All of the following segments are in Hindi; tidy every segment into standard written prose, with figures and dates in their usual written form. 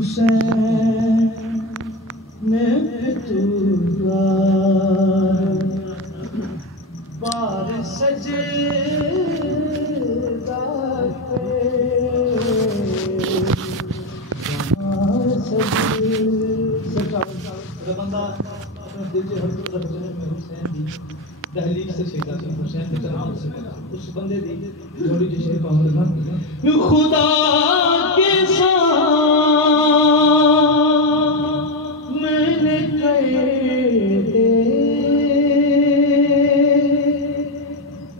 हुसैन ने बार सजदा बंदा अपने दिल के हर तरफ हुसैन दी दहलीज से शेखा हुसैन के तरफ से उस बंदे दी जोड़ी जो शेख पावन खुदा के साथ मैंने कहे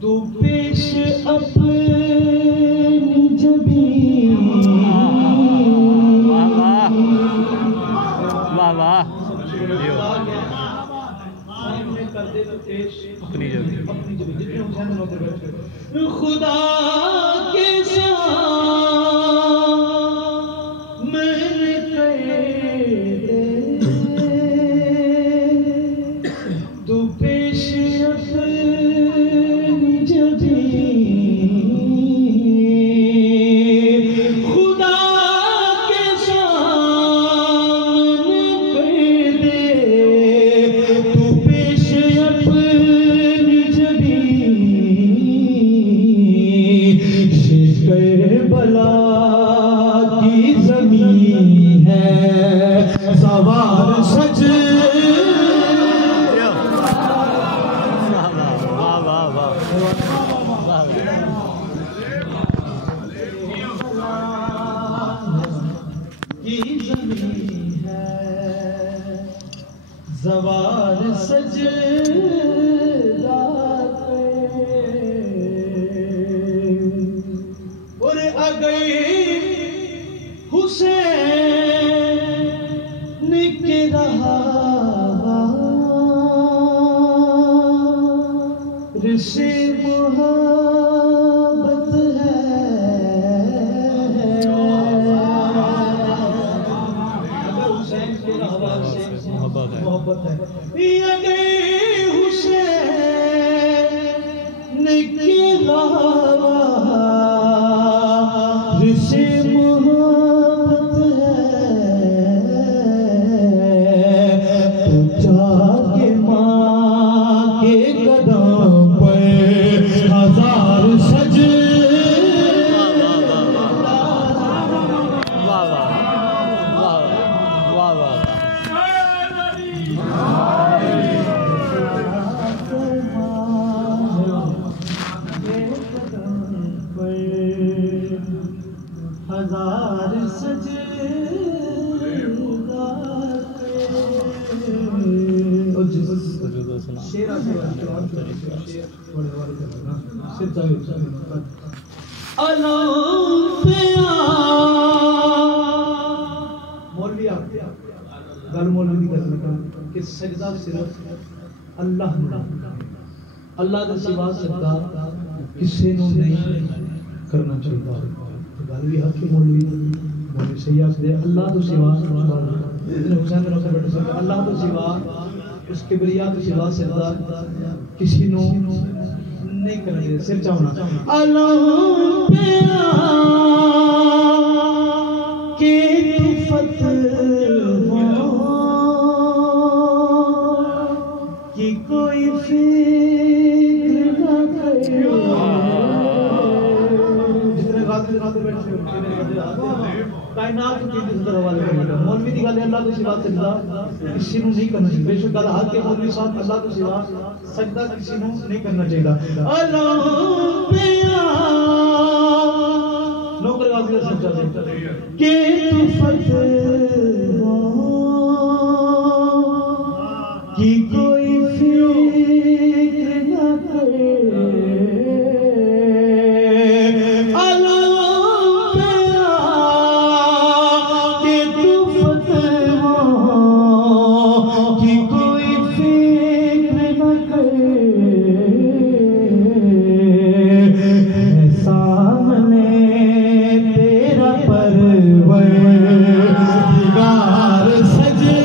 तू पेश अपनी जबी वाह वाह खुदा के साथ मैंने कहे तू पेश अपनी जबी खुदा के साथ मैंने कहे तू पेश अपनी जबी करबला की ज़मीन है सवार सज की ज़मीन है सवार सज हुसैन के रहा रिश्ते मोहब्बत है हुसैन के रहा मोहब्बत है हुसैन के रहा रिश्ते हजार कि सजदा सिर्फ अल्लाह अल्लाह के सिवा सजदा किसी को नहीं करना चाहिए। गल भी हक मौलवी सैयद दे अल्लाह तो सिवा हुसैन अल्लाह तो सिवा उस किबरिया तो सिवा सजदा किसी को नहीं करना चाहिए। सिर चावना अल्लाह के कि कोई फिक्र न करे जितने रात बैठे कायनात की जिंदगी हवाले करना मौलवी की गल अल्लाह तो सिवा सजदा किसी को नहीं करना चाहिए। बेशक गल हक के मौलवी साहब अल्लाह तो सिवा सजदा किसी को नहीं करना चाहिए। अल्लाह नौकर गाजी का सच्चा के तू फतेह कि कोई फिक्र न करे कि तू फतेह कि कोई फिक्र न करे सामने तेरा परवरदिगार सजे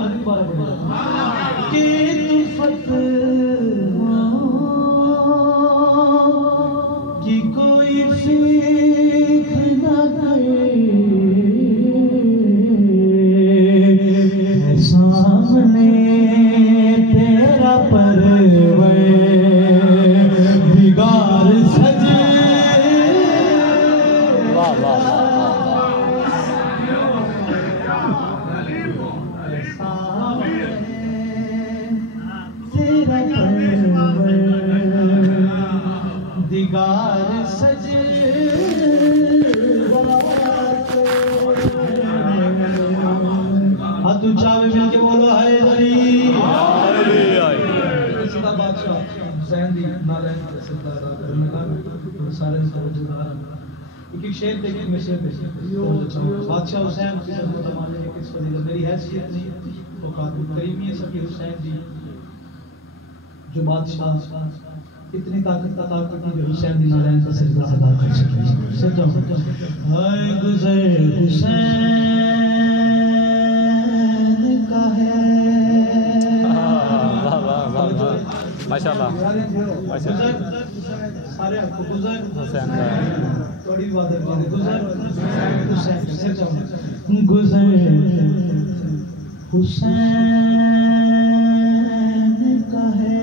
मर्द बारह कि तुफत कि कोई सीख न गए सामने तेरा परवर दिगार सजे। वाह वाह वाह दिगार सजे। हाँ तू चावे मिलके बोलो हाय दरी सीधा बादशाह हुसैन दी नारायण सरदार सारे एक शेर देखे मैं शेर बादशाह हुसैन किस फजीलत मेरी हैसियत नहीं औकात करीमी है सबकी हुसैन दी जो बादशाह इतनी ताकत की जो हुसैन दी नारायण का सजदा अदा कर सके। सजदा हाय गुजर हुसैन का है। वाह वाह वाह माशाल्लाह माशाल्लाह सारे आपको गुजर हुसैन का थोड़ी बात है गुजर हुसैन सजदा गुजर हुसैन का है।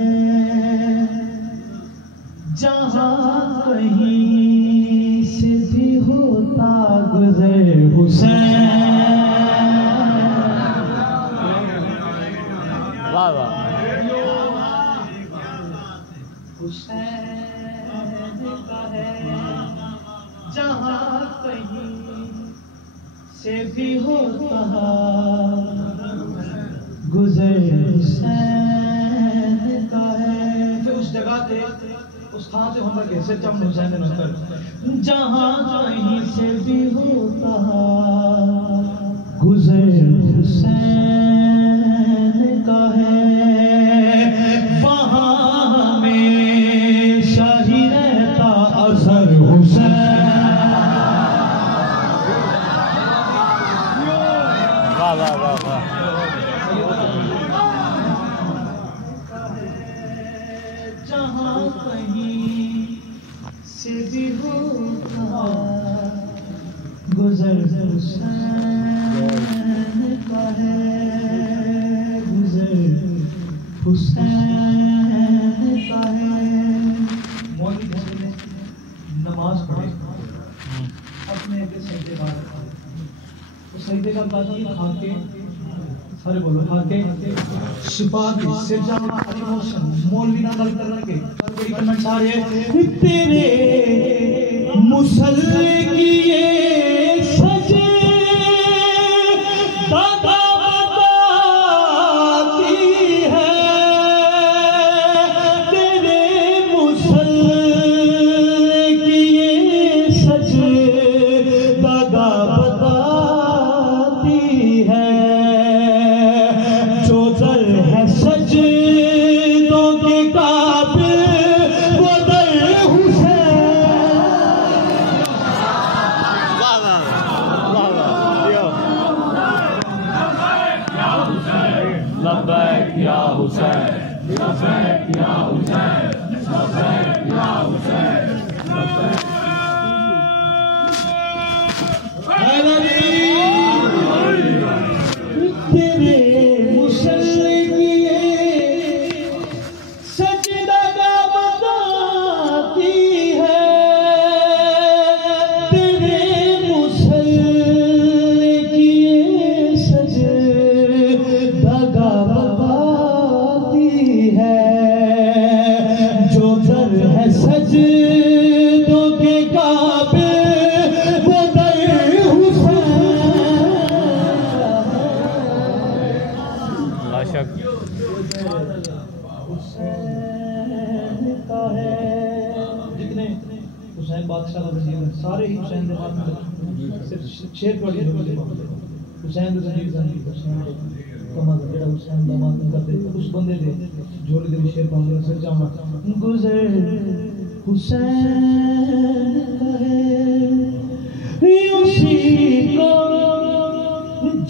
जहाँ कहीं से भी होता गुजर हुसैन। वाह वाह हुसैन का है। जहाँ कहीं से भी होता गुजर हुसैन का है। फिर उस जगह पे उस खान से हम कैसे चम हुसैन नकर जहाँ कहीं से भी होता गुजर हुसैन का है। वहाँ हमेशा ही रहता असर हुसैन। वाह वाह वाह वाह जहाँ कहीं से भी होता गुजर हुसैन का है। गुजर हुसैन का है। मौलवी ने नमाज पढ़ी अपने के सजदे बार उस सजदे का बात खा के सारे बोलो खा के सिपाही सिर जाना इमोशन मौलवी ना गल करने के कोई कमेंट आ रहे तेरे मुसल्ले की ये सजे दादा बताती है। तेरे मुसल्ले की ये सजे दादा बताती है। जो दर है सजदों के काबिल वो दर हुसैन। वाह वाह वाह लब्बैक या हुसैन लब्बैक या हुसैन लब्बैक या हुसैन तेरे मुसल्ले की ये सजदा बताती है। तेरे मुसल्ले की ये सजदा बताती है। जो दर है सजदों के काबिल वो दर लाशक हुसैन का है। जितने हुसैन बादशाह सारे ही हुसैन के हाथ में सिर्फ शेर पड़ी हुसैन दे जमीर जंगी हुसैन कमाल जेड़ा हुसैन दामाद ने करते उस बंदे दे जोड़ी दे शेर पाऊंगा सिर जाऊंगा गुजर हुसैन का है। उसी को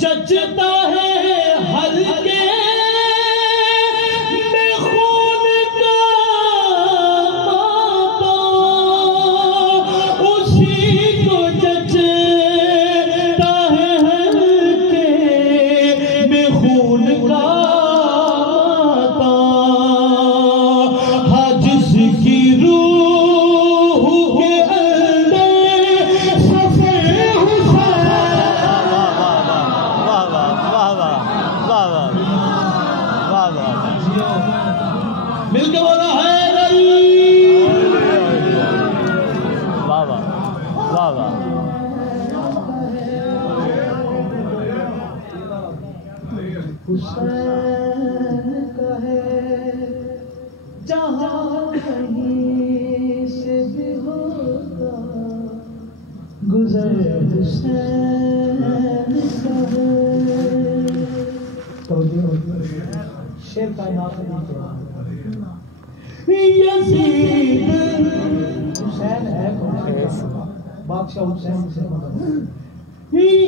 जचता है हर वाह वाह वाह वाह मिलके बोला है वाह वाह वाह वाह हुसैन का है जहाँ कहीं से भी होता गुजर हुसैन का है। तो शेर का नाम यजीद हुसैन है बादशाह हुसैन से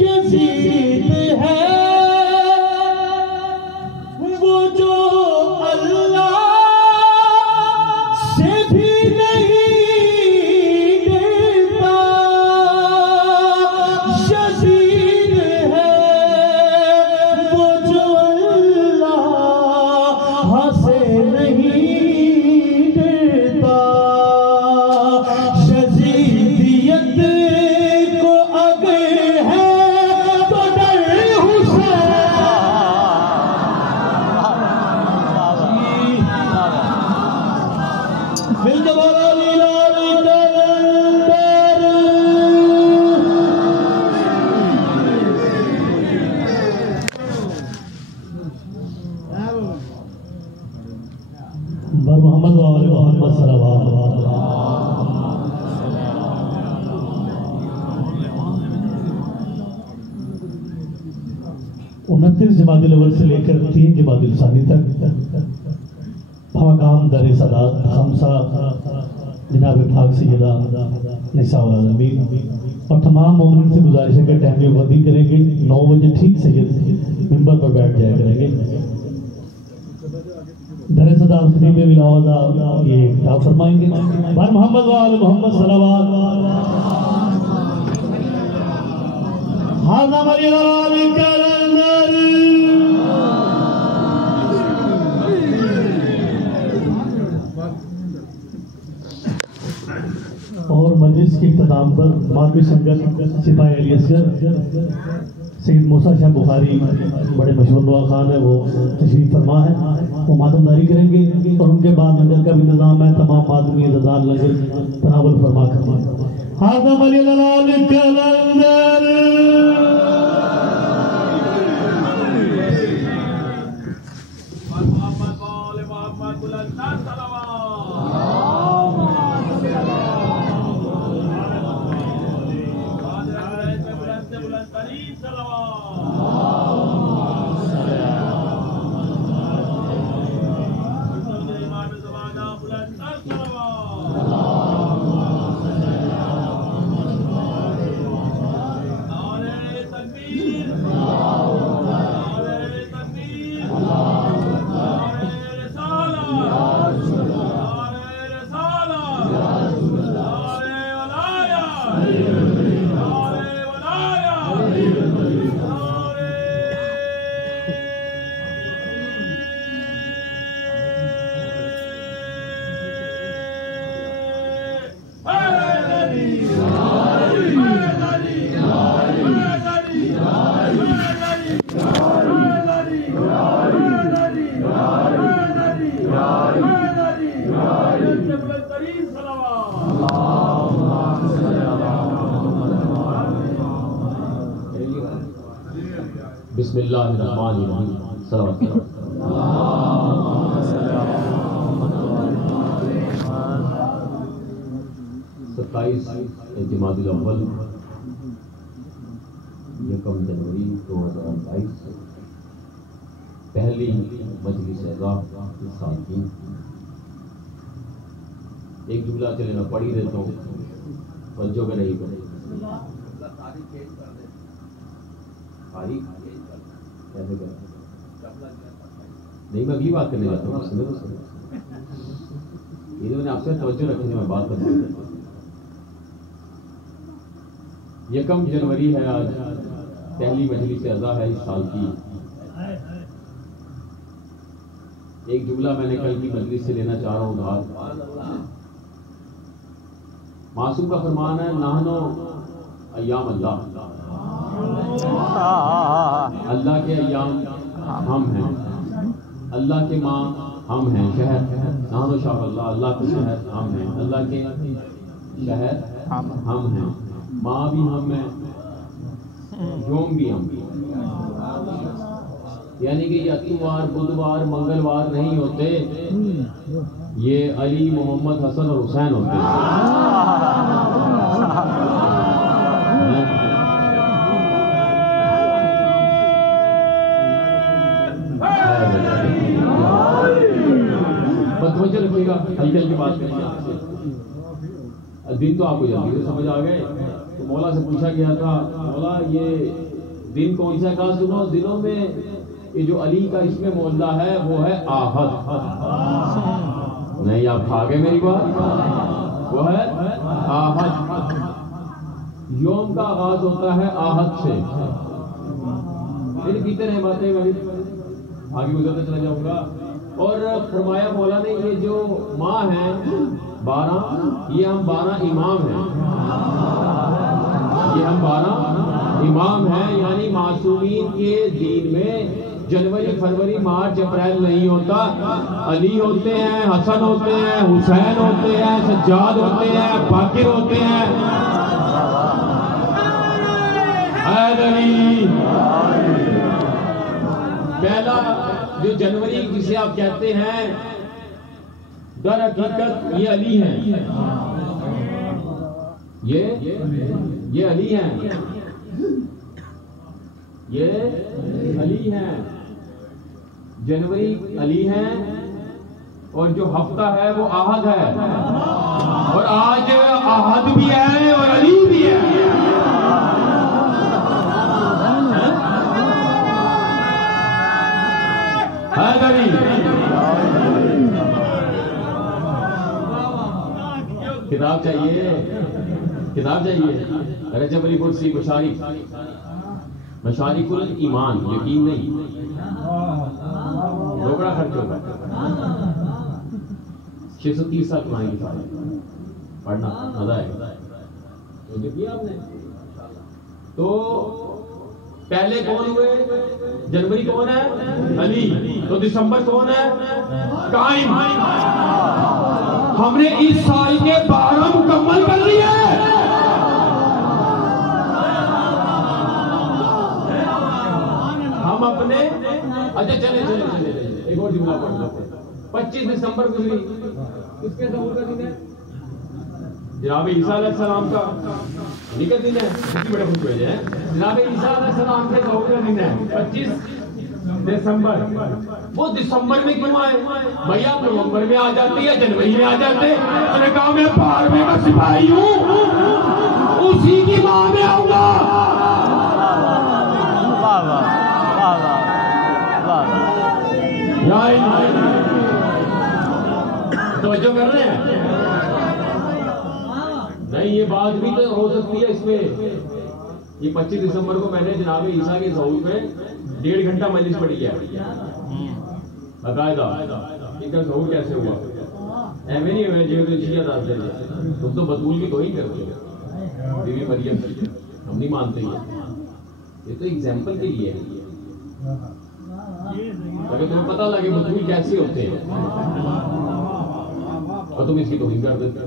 यजीद है वो जो अल्लाह से भी नहीं डरता यजीद है वो जो अल्लाह से नहीं डरता यजीदियत को अगर है तो डर मिलके बोला लीलाल कलंदर बर मोहम्मद वाले मोहम्मद सल्लल्लाहु अलैहि वसल्लम 29 जमादिल अव्वल से लेकर 3 जमादिल सानी तक काम दरे सदात खमसा जनाब पाक सैयदा निसा उल आलमीन और तमाम मोमिन से गुजारिश है कि टाइम में वदी करेंगे 9 बजे ठीक सैयद मिंबर पर बैठ जाया करेंगे। दरे सदात खरीब विलावजा ये किताब फरमाएंगे बार मोहम्मद वाल मोहम्मद सल्लल्लाहु हाज़ा मरियम कलंदर और मजलिस के इख्तिताम पर मालवी संगत सिपाही अली असगर सैयद मूसा शाह बुखारी बड़े मशहूर दुआ खान है वो तशरीफ फरमा है वो मातमदारी करेंगे और उनके बाद लंगर का भी इंतजाम है तमाम आदमी अज़ान लंगर तनावुल फरमा कर हाज़ा मरियम कलंदर बिस्मिल्लाहिर्रहमानिर्रहीम 27 जमादिल अव्वल 1 जनवरी 2022 पहली मजलिस अज़ा इस साल की। एक जुमला चले मैं पढ़ी देता हूँ बच्चों के नहीं पढ़े तारीख कैसे कर नहीं मैं अगली बात करने जाता हूँ ये मैंने आपसे तवज्जो रखने में बात करता हूँ। 1 जनवरी है आज पहली मजलिस अज़ा है इस साल की। एक जुमला मैंने कल की मजलिस से लेना चाह रहा हूँ उधार। मासूम का फरमान है नाहनो अय्याम अल्लाह, अल्लाह के अय्याम हम हैं, अल्लाह के माँ हम हैं, शहर नानो शाह अल्लाह के शहर हम हैं, अल्लाह के शहर हम हैं, माँ भी हम हैं, योम भी हम, यानी कि अतवार बुधवार मंगलवार नहीं होते, ये अली मोहम्मद हसन और हुसैन होते हैं। बतवजह रखिएगा, हल्की हल्की बात करिए। दिन तो आपको जल्दी से समझ आ गए। तो मौला से पूछा गया था, मौला ये दिन कौन सा? कहा सुनो, दिनों में ये जो अली का इसमें मोहल्ला है वो है आहद। नहीं, आप खा गए मेरी बात, वो है आहद। योम का आगाज होता है आहद से। फिर बीते रहे बातें, मैं आगे गुजरते चला जाऊंगा। और फरमाया मौला ने, ये जो माँ है 12, ये हम 12 इमाम हैं, ये हम 12 इमाम हैं, यानी मासूमीन के दीन में जनवरी फरवरी मार्च अप्रैल नहीं होता। अली होते हैं, हसन होते हैं, हुसैन होते हैं, सज्जाद होते हैं, बाकिर होते हैं। अली पहला जो जनवरी जिसे आप कहते हैं, दर हकीकत ये अली हैं, ये अली हैं, ये अली हैं। जनवरी अली हैं और जो हफ्ता है वो आहद है, और आज आहद भी है और अली भी है। किताब चाहिए, किताब चाहिए। रजब अली कुर्सी मशारिकुल ईमान, यकीन नहीं, रोकड़ा खर्च होगा। 630 साल पुरानी किताब, पढ़ना मजा आएगा। तो जो किया आपने, तो पहले कौन हुए? जनवरी कौन है? अली। तो दिसंबर कौन है? काइम। हमने इस साल के 12 मुकम्मल कर लिए। हम अपने, अच्छा चले एक और जुमला पढ़ लेते। 25 दिसंबर गुजरी, किसके ज़हूर का दिन है? जनाब ईसा अलैहिस्सलाम का निकल दिन है, बड़े खुश हुए हैं। जनाब ईसा अलैहिस्सलाम के ज़हूर का दिन है 25 दिसंबर। वो दिसंबर में क्यों आए? भैया नवंबर में आ जाती है, जनवरी में आ जाते। मैंने कहा मैं 12वें का सिपाही हूँ, उसी की माँ में आऊंगा। तवज्जो कर रहे हैं? नहीं, ये बात भी तो हो सकती है इसमें। ये 25 दिसंबर को मैंने जनाब ईसा के ज़हूर में 1.5 घंटा मजलिस पढ़ी है बाकायदा। इनका ज़हूर कैसे हुआ? ऐसे नहीं हुआ जो तुम तो बतूल की तो ही करते हो, बीवी मरियम की हम नहीं मानते। ये तो एग्जाम्पल के लिए है, अगर तुम्हें पता लगे बतूल कैसे होते हैं और तुम इसकी तौहीन कर देते।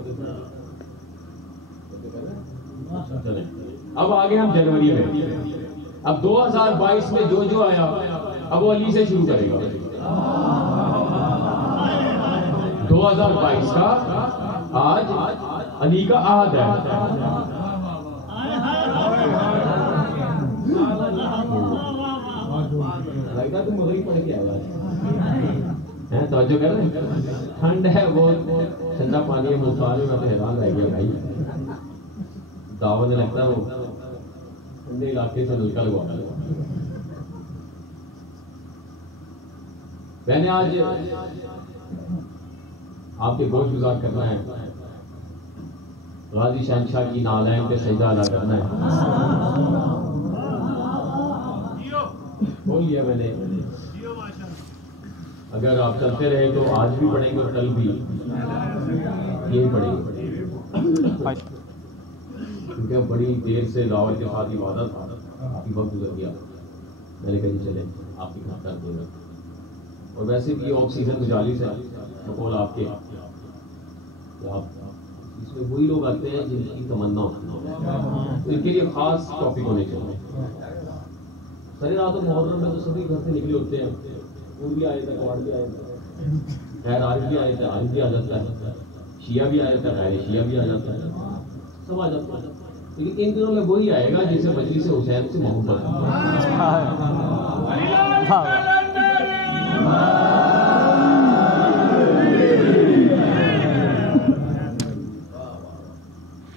चले अब आगे हम जनवरी में। अब 2022 में जो आया अब वो अली से शुरू करेगा। 2022 का आज अली का आहद है। लगता तुम मगरी पढ़ के आया है, तवज्जो कर रहे? ठंड है, वो ठंडा पानी है मुल्तान में। मैं तो हैरान रह गया भाई, दावत ने लगता है वो ठंडे इलाके से नलका लगवा। मैंने आज आपके गोश गुजार करना है, गाजी शहनशाह की नालैन पे सजदा अदा करना है। बोल लिया मैंने। अगर आप चलते रहे तो आज भी पढ़ेंगे और कल भी यही पढ़ेंगे, क्योंकि बड़ी देर से दावत के साथ इबादत काफी वक्त गुजर गया। मैंने कहा चले आपकी खातर देगा, और वैसे भी ऑफ सीजन 40 है मकौल आपके, तो आप इसमें वही लोग आते हैं जिनकी तमन्ना होती है, तो इनके लिए खास टॉपिक होने चाहिए। सारी रात मुहर्रम में तो सभी घर से निकले होते हैं, फूल भी आए थे, कवाड़ भी आए थे, खैर आरिफ भी आए थे, आरिफ भी आ जाता है, शिया भी आ जाता है, खैर शिया भी आ जाता है, सब आ जाता है। लेकिन इन दिनों में वही आएगा जिसे मजलिस हुसैन से मोहब्बत है।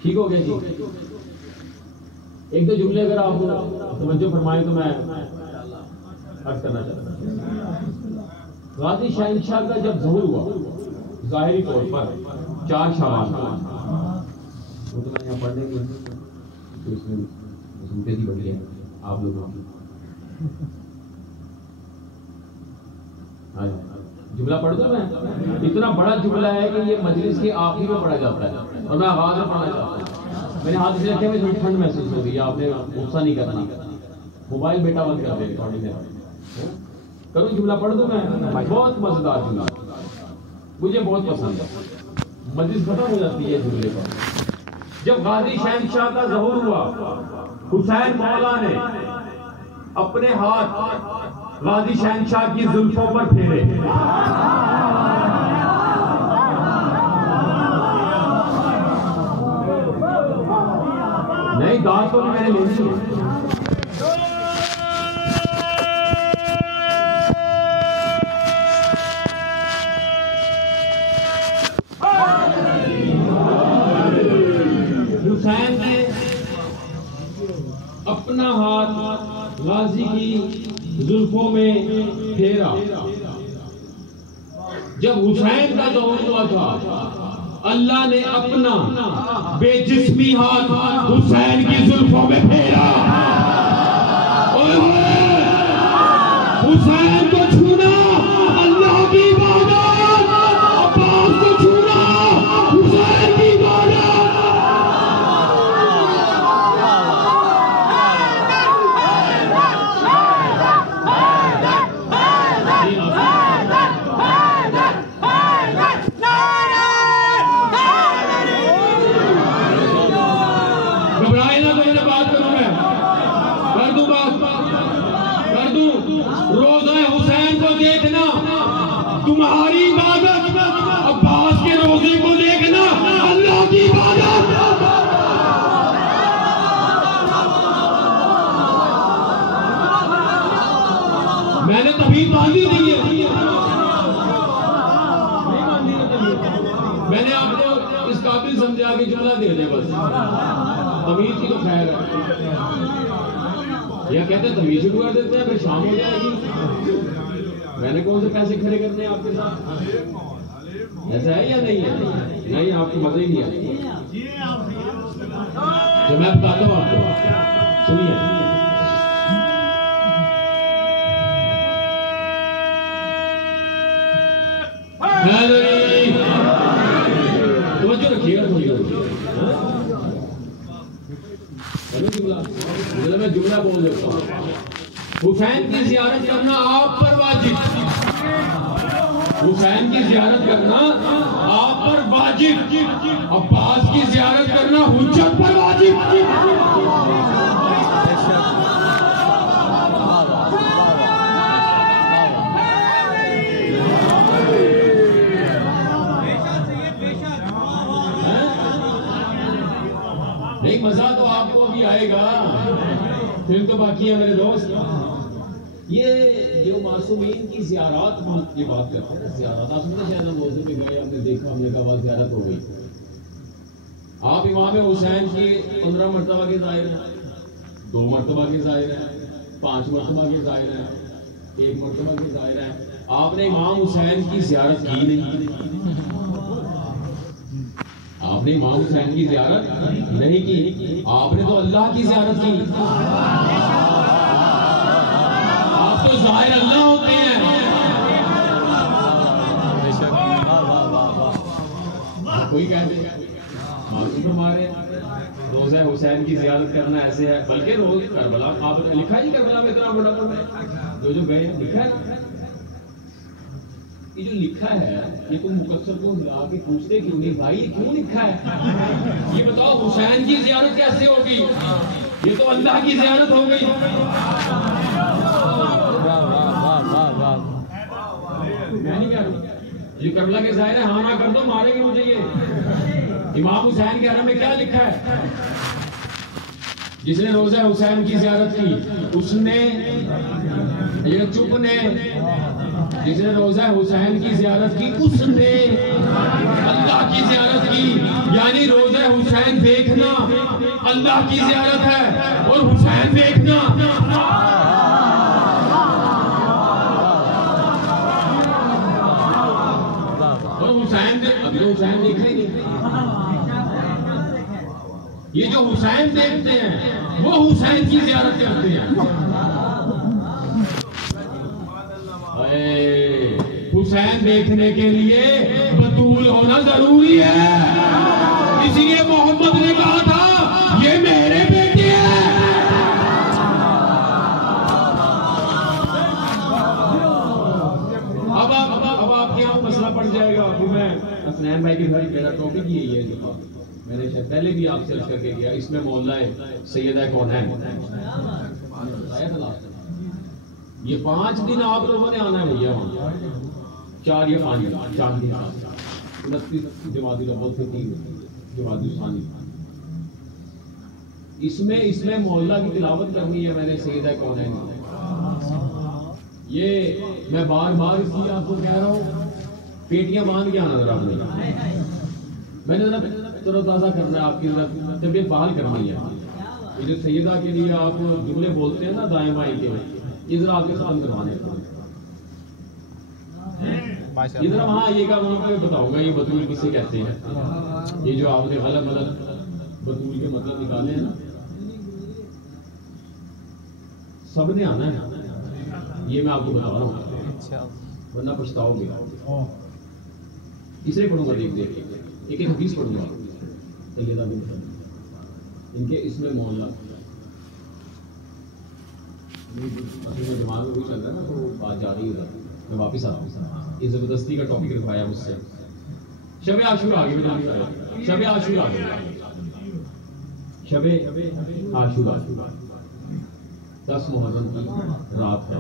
ठीक हो गया जी। एक दो जुमले अगर आप तवज्जो फरमाएं तो मैं अर्ज करना चाहता हूँ। गाजी शहनशाह का जब ज़हूर हुआ ज़ाहिरी तौर पर 4 शवाल को, वो तो मैंने यहाँ पढ़ने की तो इसमें सुनते ही बढ़ गया आप लोगों की। जुमला पढ़ दो मैं, इतना बड़ा जुमला है कि ये मजलिस के आखिर में पढ़ा जाता है और मैं आवाज में पढ़ना चाहता हूँ। मैंने हाथ से रखे, मुझे ठंड महसूस हो रही है, आपने गुस्सा नहीं करना, मोबाइल बेटा बंद कर दे रिकॉर्डिंग में करूँ। जुमला पढ़ दो मैं, बहुत मजेदार जुमला, मुझे बहुत पसंद है। मजलिस खत्म हो जाती है जुमले पर। जब गाजी शहनशाह का ज़हूर हुआ, हुसैन मौला ने अपने हाथ गाजी शहनशाह की जुल्फों पर फेरे। नहीं, दांत तो मैंने ले ली। हुसैन ने अपना हाथ गाजी की जुल्फों में फेरा। जब हुसैन का ज़हूर हुआ था, अल्लाह ने अपना बेजिस्मी हाथ हुसैन की जुल्फों में फेरा। हुसैन को छूना अल्लाह की इबादत, अब्बास को छूना हुसैन की इबादत। घबराए ना, तो मैंने बात करूं, मैं कर दूं, बात कर दूं। रोज़ा हुसैन को देखना तुम्हारी इबादत, अब्बास के रोज़े को देखना अल्लाह की इबादत। मैंने तबीयत बांधी नहीं है, मैंने आपको इस काबिल समझा कि जुमला दे दे बस। तमीज की तो खैर है, या कहते हैं तमीज शुरू कर देते हैं, फिर शाम हो जाएगी। मैंने कौन से पैसे खड़े करने हैं आपके साथ? ऐसा है या नहीं है? नहीं, आपको मजा ही नहीं आता। जो मैं बताता हूँ आपको, सुनिए। तवज्जो रखिएगा थोड़ी। मैं जुमला बोल देता हूँ। हुसैन की ज़ियारत करना आप पर वाजिब, हुसैन की ज़ियारत करना आप पर वाजिब, अब्बास की ज़ियारत करना हुज्जत पर वाजिब। नहीं, मजा तो आपको अभी आएगा, फिर तो बाकी है मेरे दोस्त। ये जो मासूमीन की ज़ियारत की बात करते हैं, ज़ियारत आपने शायद हम रोज़े में गए, आपने देखा, हमने कहा ज़ियारत हो गई। आप इमाम हुसैन की 15 मरतबा के ज़ाहिर हैं, 2 मरतबा के ज़ाहिर हैं, 5 मरतबा के ज़ाहिर हैं, 1 मरतबा के ज़ाहिर हैं। आपने इमाम हुसैन की ज़ियारत की नहीं, आपने इमाम हुसैन की ज़ियारत नहीं की, आपने तो अल्लाह की ज़ियारत की। आप तो ज़ाहिर अल्लाह होते हैं। कोई कहते मासूम हमारे रोज़ा हुसैन की ज़ियारत करना ऐसे है, बल्कि रोज करबला आपने लिखा ही करबला में इतना बड़ा जो गए लिखा है। ये जो लिखा है ये तुम मुकद्दर को मिला के पूछते क्यों नहीं भाई, ये क्यों लिखा है? ये बताओ हुसैन की ज़ियारत कैसे होगी? ये तो अल्लाह की ज़ियारत हो गई। मैं नहीं कह रहा ये करबला के ज़ाहिर है, हाँ ना कर दो, मारेंगे मुझे ये। इमाम हुसैन के हरम में क्या लिखा है? जिसने रोज़ा हुसैन की ज़ियारत की उसने, ये चुप ने, जिसने रोज़ा हुसैन की ज़ियारत की उसने अल्लाह की ज़ियारत की। यानी रोज़ा हुसैन देखना अल्लाह की ज़ियारत है और हुसैन देखना हुसैन देखा ही नहीं। ये जो हुसैन देखते हैं वो हुसैन की ज़ियारत करते हैं। हुसैन देखने के लिए बतूल होना जरूरी है, इसलिए मोहम्मद ने कहा था ये मेरे बेटे हैं। अब आपके यहाँ मसला पड़ जाएगा। अभी मैं हसनैन भाई के घर मेरा टॉपिक यही है जो मैंने शायद पहले भी आपसे अर्ज करके गया, इसमें मोहल्ला है सैयदा कौन है। ये 5 दिन आप लोगों ने आना है भैया, 4 या 5 दिन, 4 दिन 29 जमाती अव्वल से 3 जमाती सानी। इसमें मोहल्ला की तिलावत करनी है मैंने सैयदा कौन है। ये मैं बार बार इसलिए आपको कह रहा हूँ, पेटियां बांध के आना जरा आपने, मैंने जरा तरोताज़ा करना है, आपकी तबीयत बहाल करनी है। ये जो सैयदा के लिए आप जुमले बोलते हैं ना दाएं बाएं के, ये जरा आपके साथ करवाने ये जरा वहाँ आइएगा, वहाँ पे बताऊंगा ये बतूल किसे कहते हैं। ये जो आपने अलग अलग बतूल के मतलब निकाले हैं ना, सबने आना है, ये मैं आपको बता रहा हूँ, वरना पछताओगे। इसलिए पढ़ूंगा, देख एक हदीस पढ़ूंगा सैयदा बिन्त इनके इसमें मोहल्ला दिमाग में चल रहा है ना, तो बात जा रही है, मैं वापिस आ रहा हूँ। ये जबरदस्ती का टॉपिक रखवाया मुझसे। शब आशूरा आगे, शब आशूरा आगे, शब आशूरा 10 मुहर्रम की रात है।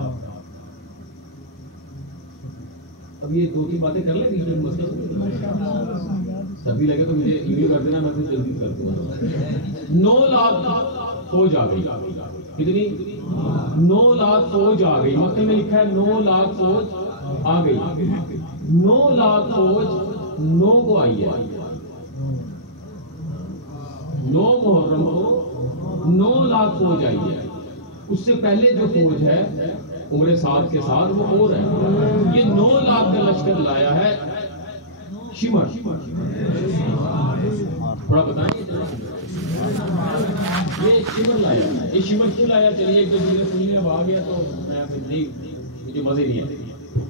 अब ये 2-3 बातें कर ले, बीच में मसला तभी लगे तो मुझे ईमेल कर देना, मैं कुछ जल्दी कर दूंगा। 9 लाख फौज आ गई। कितनी? 9 लाख फौज आ गई। मक्के में लिखा है 9 लाख फौज आ गई। 9 लाख फौज 9 को आई है। 9 मुहर्रम को 9 लाख फौज आई है। उससे पहले जो फौज है उम्र साथ के साथ वो और है। ये 9 लाख का लश्कर लाया है शिमर। थोड़ा बताएं ये शिमर लाया, ये शिमर क्यों लाया? चलिए एक दो चीजें सुनिए, अब आ गया तो मैं नहीं, मुझे मजे नहीं है,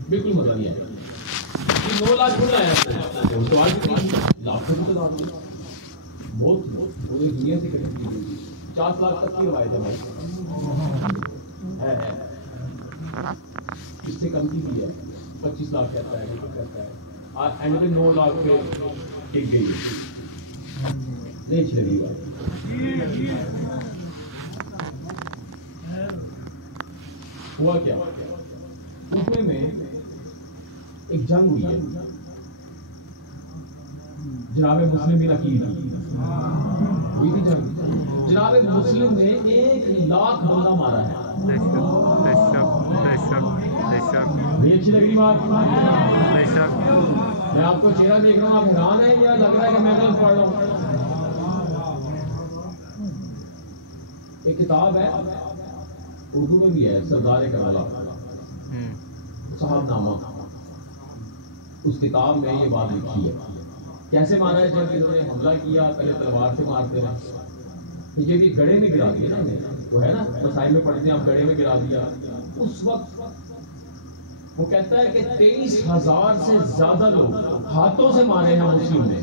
बिल्कुल मजा नहीं आया। 9 लाख क्यों लाया? तो आज लाखों की तादाद में बहुत पूरी दुनिया से करीब 50 लाख तक की रवायत है भाई, है इससे कम की भी है। 25 लाख कहता है, कहता है एंड में 9 लाख पे टिक गई है। नहीं चलेगी बात। हुआ क्या? कूफे में एक जंग हुई है, जनाब मुस्लिम बिन अकील हुई थी जंग। जनाब मुस्लिम ने 1 लाख बंदा मारा है। ये अच्छी लग रही बात? मैं आपको चेहरा देख रहा हूँ, आप हैरान है या लग रहा है कि मैं गलत पढ़ रहा हूँ? एक किताब है उर्दू में भी है, सरदार करबला साहबनामा। उस किताब में ये बात लिखी है कैसे मारा है। जब इन्होंने हमला किया पहले तलवार से मारते रहे, जब ये गड़े में गिरा दिया ना, तो है ना मसाइल में पढ़ते हैं आप, गड़े में गिरा दिया। उस वक्त वो कहता है कि 23,000 से ज्यादा लोग हाथों से मारे हैं मुस्लिम ने।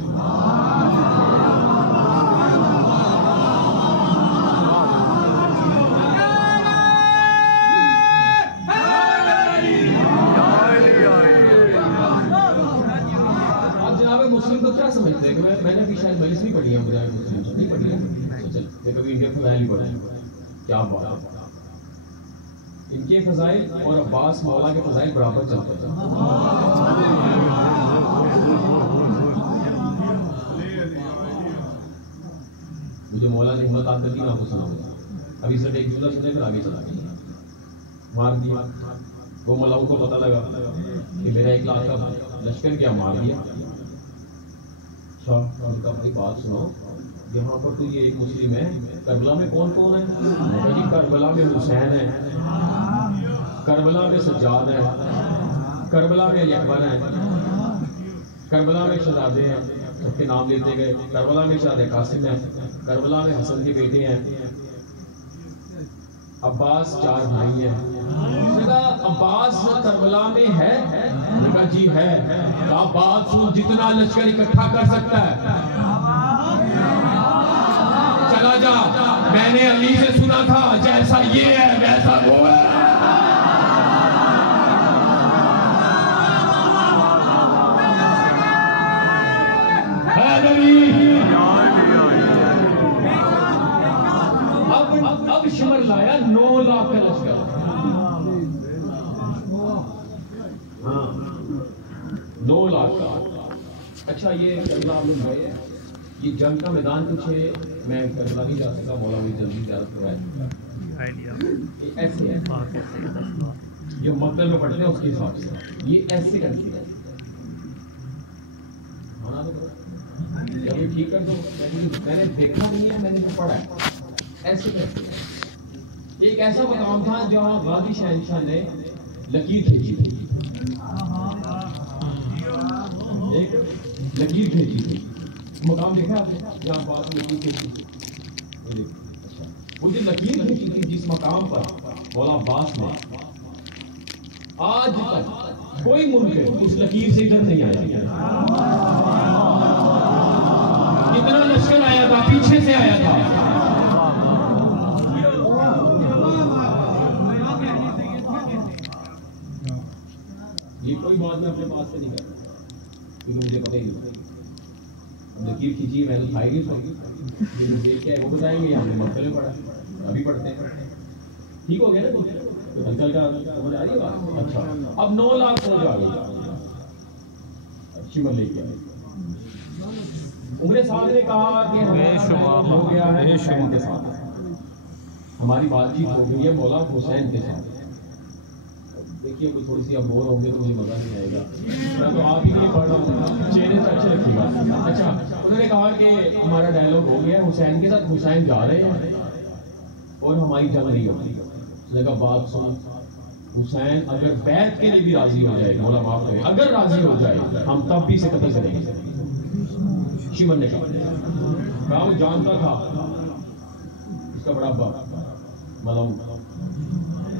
मुस्लिम को क्या समझते हैं कि मैंने भी शायद मलिस नहीं पढ़ी है, मुझे मुस्लिम नहीं पढ़ी है, चल मैं कभी इनके फजाइल पढ़ा क्या बात। इनके फजाइल और अब्बास मौला के फजाइल बराबर चलते थे। मुझे मौला ने हिम्मत आकर दी, मैं आपको सुनाऊंगा। अभी से एक जुमला सुने फिर आगे चला गया, मार दिया। वो मौलाओं को पता लगा कि मेरा 1 लाख का लश्कर क्या मार दिया। उनका भाई बात सुनो, यहाँ पर तो ये एक मुस्लिम है, करबला में कौन कौन है? जी करबला में हुसैन है, करबला में सज्जाद है, करबला में अकबर है, करबला में शहजादे हैं, सबके नाम लेते गए। करबला में शहजादे कासिम है, करबला में हसन के बेटे हैं, अब्बास 4 भाई हैं। अब्बास करबला में है? कहा जी है। कहा बात सुन, जितना लश्कर इकट्ठा कर सकता है चला जा। मैंने अली से सुना था जैसा ये है वैसा वो है। अब शिमर लाया 9 लाख का लश्कर। 9 लाख का। अच्छा ये करबला आप लोग गए, ये जंग का मैदान कुछ है, मैं करबला नहीं जा सका, मौला मुझे जल्दी ज़्यादा करवाया। ऐसे है जो मक्तल में पढ़ते हैं उसके हिसाब से ये ऐसे करके है। कभी ठीक कर दो, मैंने देखा नहीं है, मैंने तो पढ़ा है। ऐसे करके एक ऐसा मकाम था जहाँ गाजी शहनशाह ने लकीर खींची थी, एक लकीर खींची थी। मकाम देखा आपने जहाँ पास लकीर खींची थी? अच्छा, वो जो लकीर खींची थी जिस मकाम पर मौला अब्बास ने, आज तक कोई मुल्क उस लकीर से इधर नहीं आया। कितना लश्कर आया था, पीछे से आया था। ये कोई बात मैं अपने पास से नहीं कर रहा क्योंकि मुझे पता ही नहीं। अब लकीर खींची, मैं तो खाई नहीं सोगी, जो देख के वो बताएंगे हमने मक्तल में पढ़ा, अभी पढ़ते हैं। ठीक हो गया ना? तो अंकल का समझ आ रही है बात? अच्छा, अब 9 लाख हो जाएगा। शिमर लेके आए। उमरे साहब ने कहा कि हमारा हो गया है हुसैन के साथ, हमारी बातचीत हो गई है मौला हुसैन के साथ। देखिए कोई थोड़ी सी अब बोर होंगे तो मुझे मजा नहीं आएगा, मैं तो आप ही नहीं पढ़ रहा हूँ, चेहरे से अच्छे रखिएगा। अच्छा, उन्होंने कहा कि हमारा डायलॉग हो गया हुसैन के साथ, हुसैन जा रहे हैं और हमारी जंग नहीं होती। उसने कहा बात सुन, हुसैन अगर बैत के लिए भी राजी हो जाए, मौला माफ करें, अगर राजी हो जाए हम तब भी से कत्ल करेंगे। शिमर ने कहा वो जानता था इसका बड़ा मतलब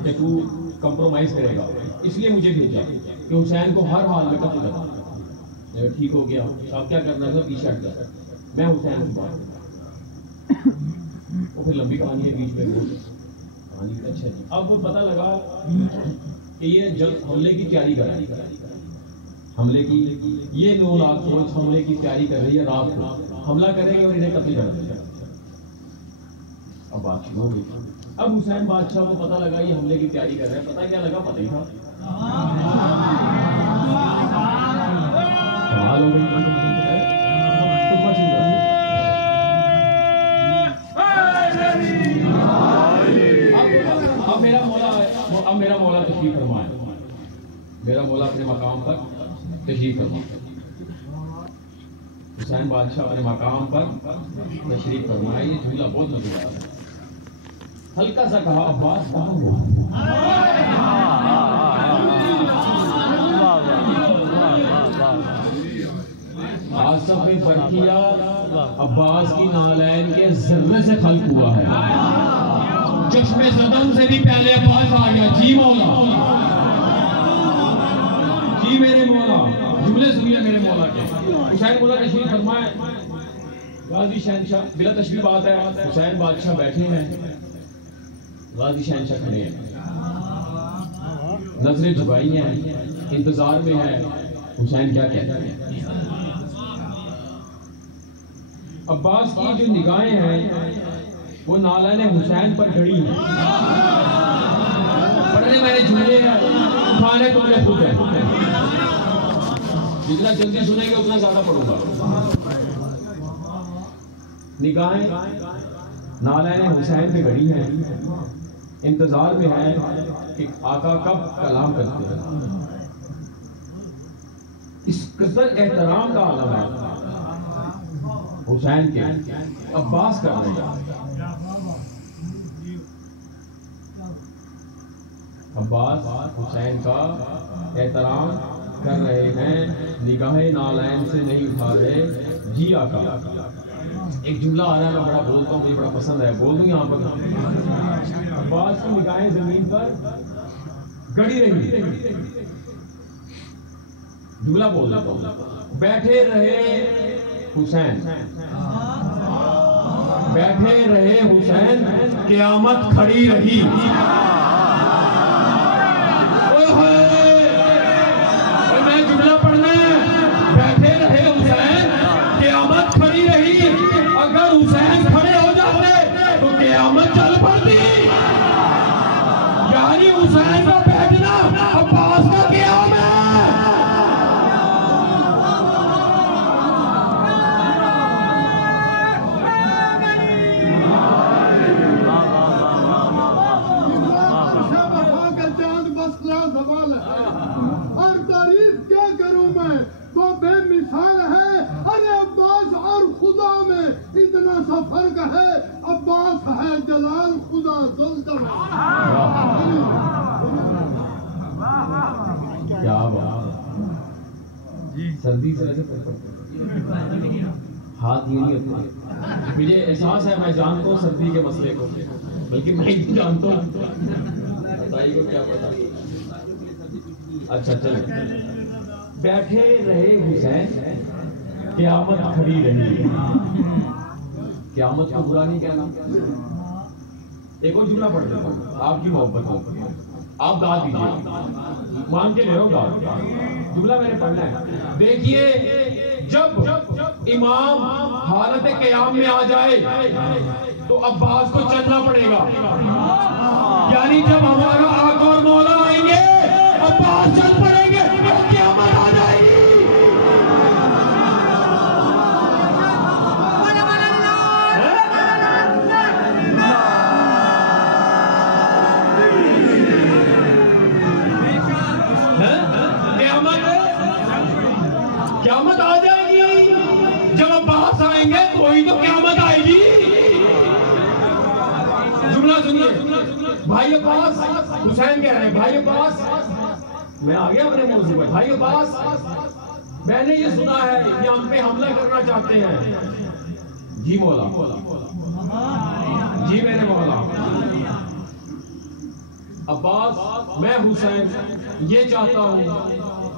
कि तू कंप्रोमाइज करेगा, इसलिए मुझे भेजा कि हुसैन को हर हाल में कत्ल करना। ठीक हो गया, अब क्या करना था, पीछे हट गया मैं हुसैन से बात। वो फिर लंबी कहानी है, बीच में वो कहानी अच्छा है। अब वो पता लगा कि ये जल्द हमले की तैयारी कर रही है, हमले की, ये 9 लाख फौज हमले की तैयारी कर रही है, रात को हमला करेंगे और इन्हें कत्ल कर देंगे। अब बात शुरू हो गई। अब हुसैन बादशाह को पता लगा ये हमले की तैयारी कर रहे हैं, पता क्या लगा, पता ही था। कमाल हो गई। अब मेरा मौला तशरीफ फरमाए, मेरा मौला अपने मकाम पर तशरीफ फरमाए। हुसैन बादशाह अपने मकाम पर तशरीफ फरमाए। ये जुमला बहुत मजेदार है। हल्का सा कहा अब्बास कहाँ हुआ? आसफ में बरकिया अब्बास की नालैन के जर्रे से खल्क हुआ है। चश्मे सदम से भी पहले अब्बास आ गया। जी मौला जी मेरे मौला, जुमले सुनिए मेरे मौला के। हुसैन मौला तशरीफ फरमाए, गाजी शहनशाह बिला तशरीफ बात है, हुसैन बादशाह बैठे हैं, गाजी शहनशाह खड़े हैं, नजरें झुकाई हैं, इंतजार में है हुसैन क्या कहता है। अब्बास की जो निगाहें हैं वो नाला ने हुसैन पर गड़ी हैं, पढ़ने मैंने जुमले हैं, उठाने तुमने खुद है। जितना जल्दी सुनेंगे उतना ज्यादा पढ़ूंगा। निगाहें नाला ने हुसैन पे गड़ी हैं, इंतजार में है कि आका कब कलाम करते हैं। इस कदर एहतराम का आलम है हुसैन के, अब्बास कर रहे हैं। अब्बास हुसैन का एहतराम कर रहे हैं, निगाहें नालैन से नहीं उठा रहे। जी आका, एक जुमला आ रहा है, मैं बड़ा बोलता हूँ, मुझे बड़ा पसंद है, बोल दूं यहाँ पर। अब्बास की निगाहें जमीन पर गड़ी रही, जुमला बोल देता हूँ। बैठे रहे हुसैन, बैठे रहे हुसैन, क़यामत खड़ी रही। मैं जुमला पढ़ना है। बैठे रहे हुसैन, क़यामत खड़ी रही। अगर हुसैन खड़े हो जाते तो क़यामत चल पड़ती। यानी हुसैन का बैठना अब्बास का क़याम है। और तारीफ क्या करूं मैं, तो बेमिसाल है। अरे अब्बास और खुदा में इतना सा फर्क है, अब्बास है जलाल, खुदा जुल्जम। क्या बात, सर्दी से हाथ ये नहीं होता। मुझे एहसास है, मैं जानता हूँ सर्दी के मसले को, बल्कि मैं ही जानता हूँ, बताइए को क्या पता। अच्छा चलो, बैठे रहे हुसैन, क़यामत खड़ी रही। क़यामत को बुरा नहीं कहना। एक और जुमला पढ़ देता हूँ, आपकी मोहब्बत हो, आप गा दीजिए, मान के ले लो गा। जुमला मैंने पढ़ना है। देखिए, जब इमाम हालत क़याम में आ जाए तो अब्बास को चलना पड़ेगा। यानी जब हमारा आका और मौला आएंगे, अब्बास चल पड़ेंगे, क़यामत आ जाएगी। क़यामत आ जाएगी। जब अब्बास आएंगे तो ही तो क़यामत आएगी। जुमला सुनिए, भाई अब्बास, हुसैन कह रहे हैं, भाई अब्बास, मैं आ गया अपने मौजू पर। भाई अब्बास, मैंने ये सुना है कि हम पे हमला करना चाहते हैं। जी मौला, जी मेरे मौला। अब्बास, मैं हुसैन ये चाहता हूँ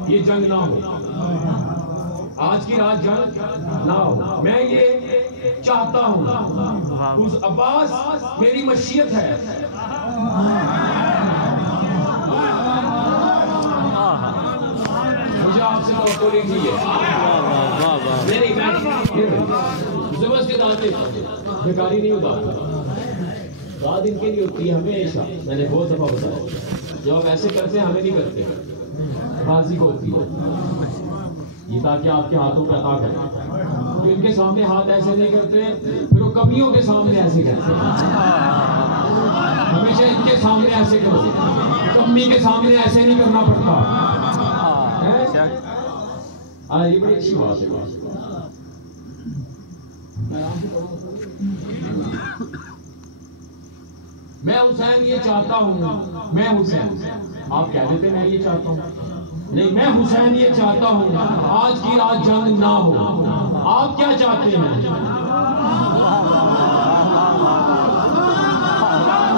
ये जंग ना हो, आज की रात जंग ना हो, मैं ये चाहता हूँ। उस अब्बास मेरी मशीयत है। मुझे आपसे तो नहीं है, नहीं मैं जबरदस्त के दांत बेकारी नहीं होता, दाद इनके लिए होती है हमेशा। मैंने बहुत दफा बताया, जब आप ऐसे करते हैं हमें नहीं करते, बाजी को होती है ये, ताकि आपके हाथों पे अता करें। तो इनके सामने हाथ ऐसे नहीं करते, फिर वो कमियों के सामने ऐसे करते हैं। हमेशा इनके सामने ऐसे करो, कमी के सामने ऐसे नहीं करना पड़ता है। ये बड़ी अच्छी बात है। मैं हुसैन ये चाहता हूँ, मैं हुसैन, आप कह देते मैं ये चाहता हूँ, नहीं मैं हुसैन ये चाहता हूँ आज की रात जंग ना हो। आप क्या चाहते हैं?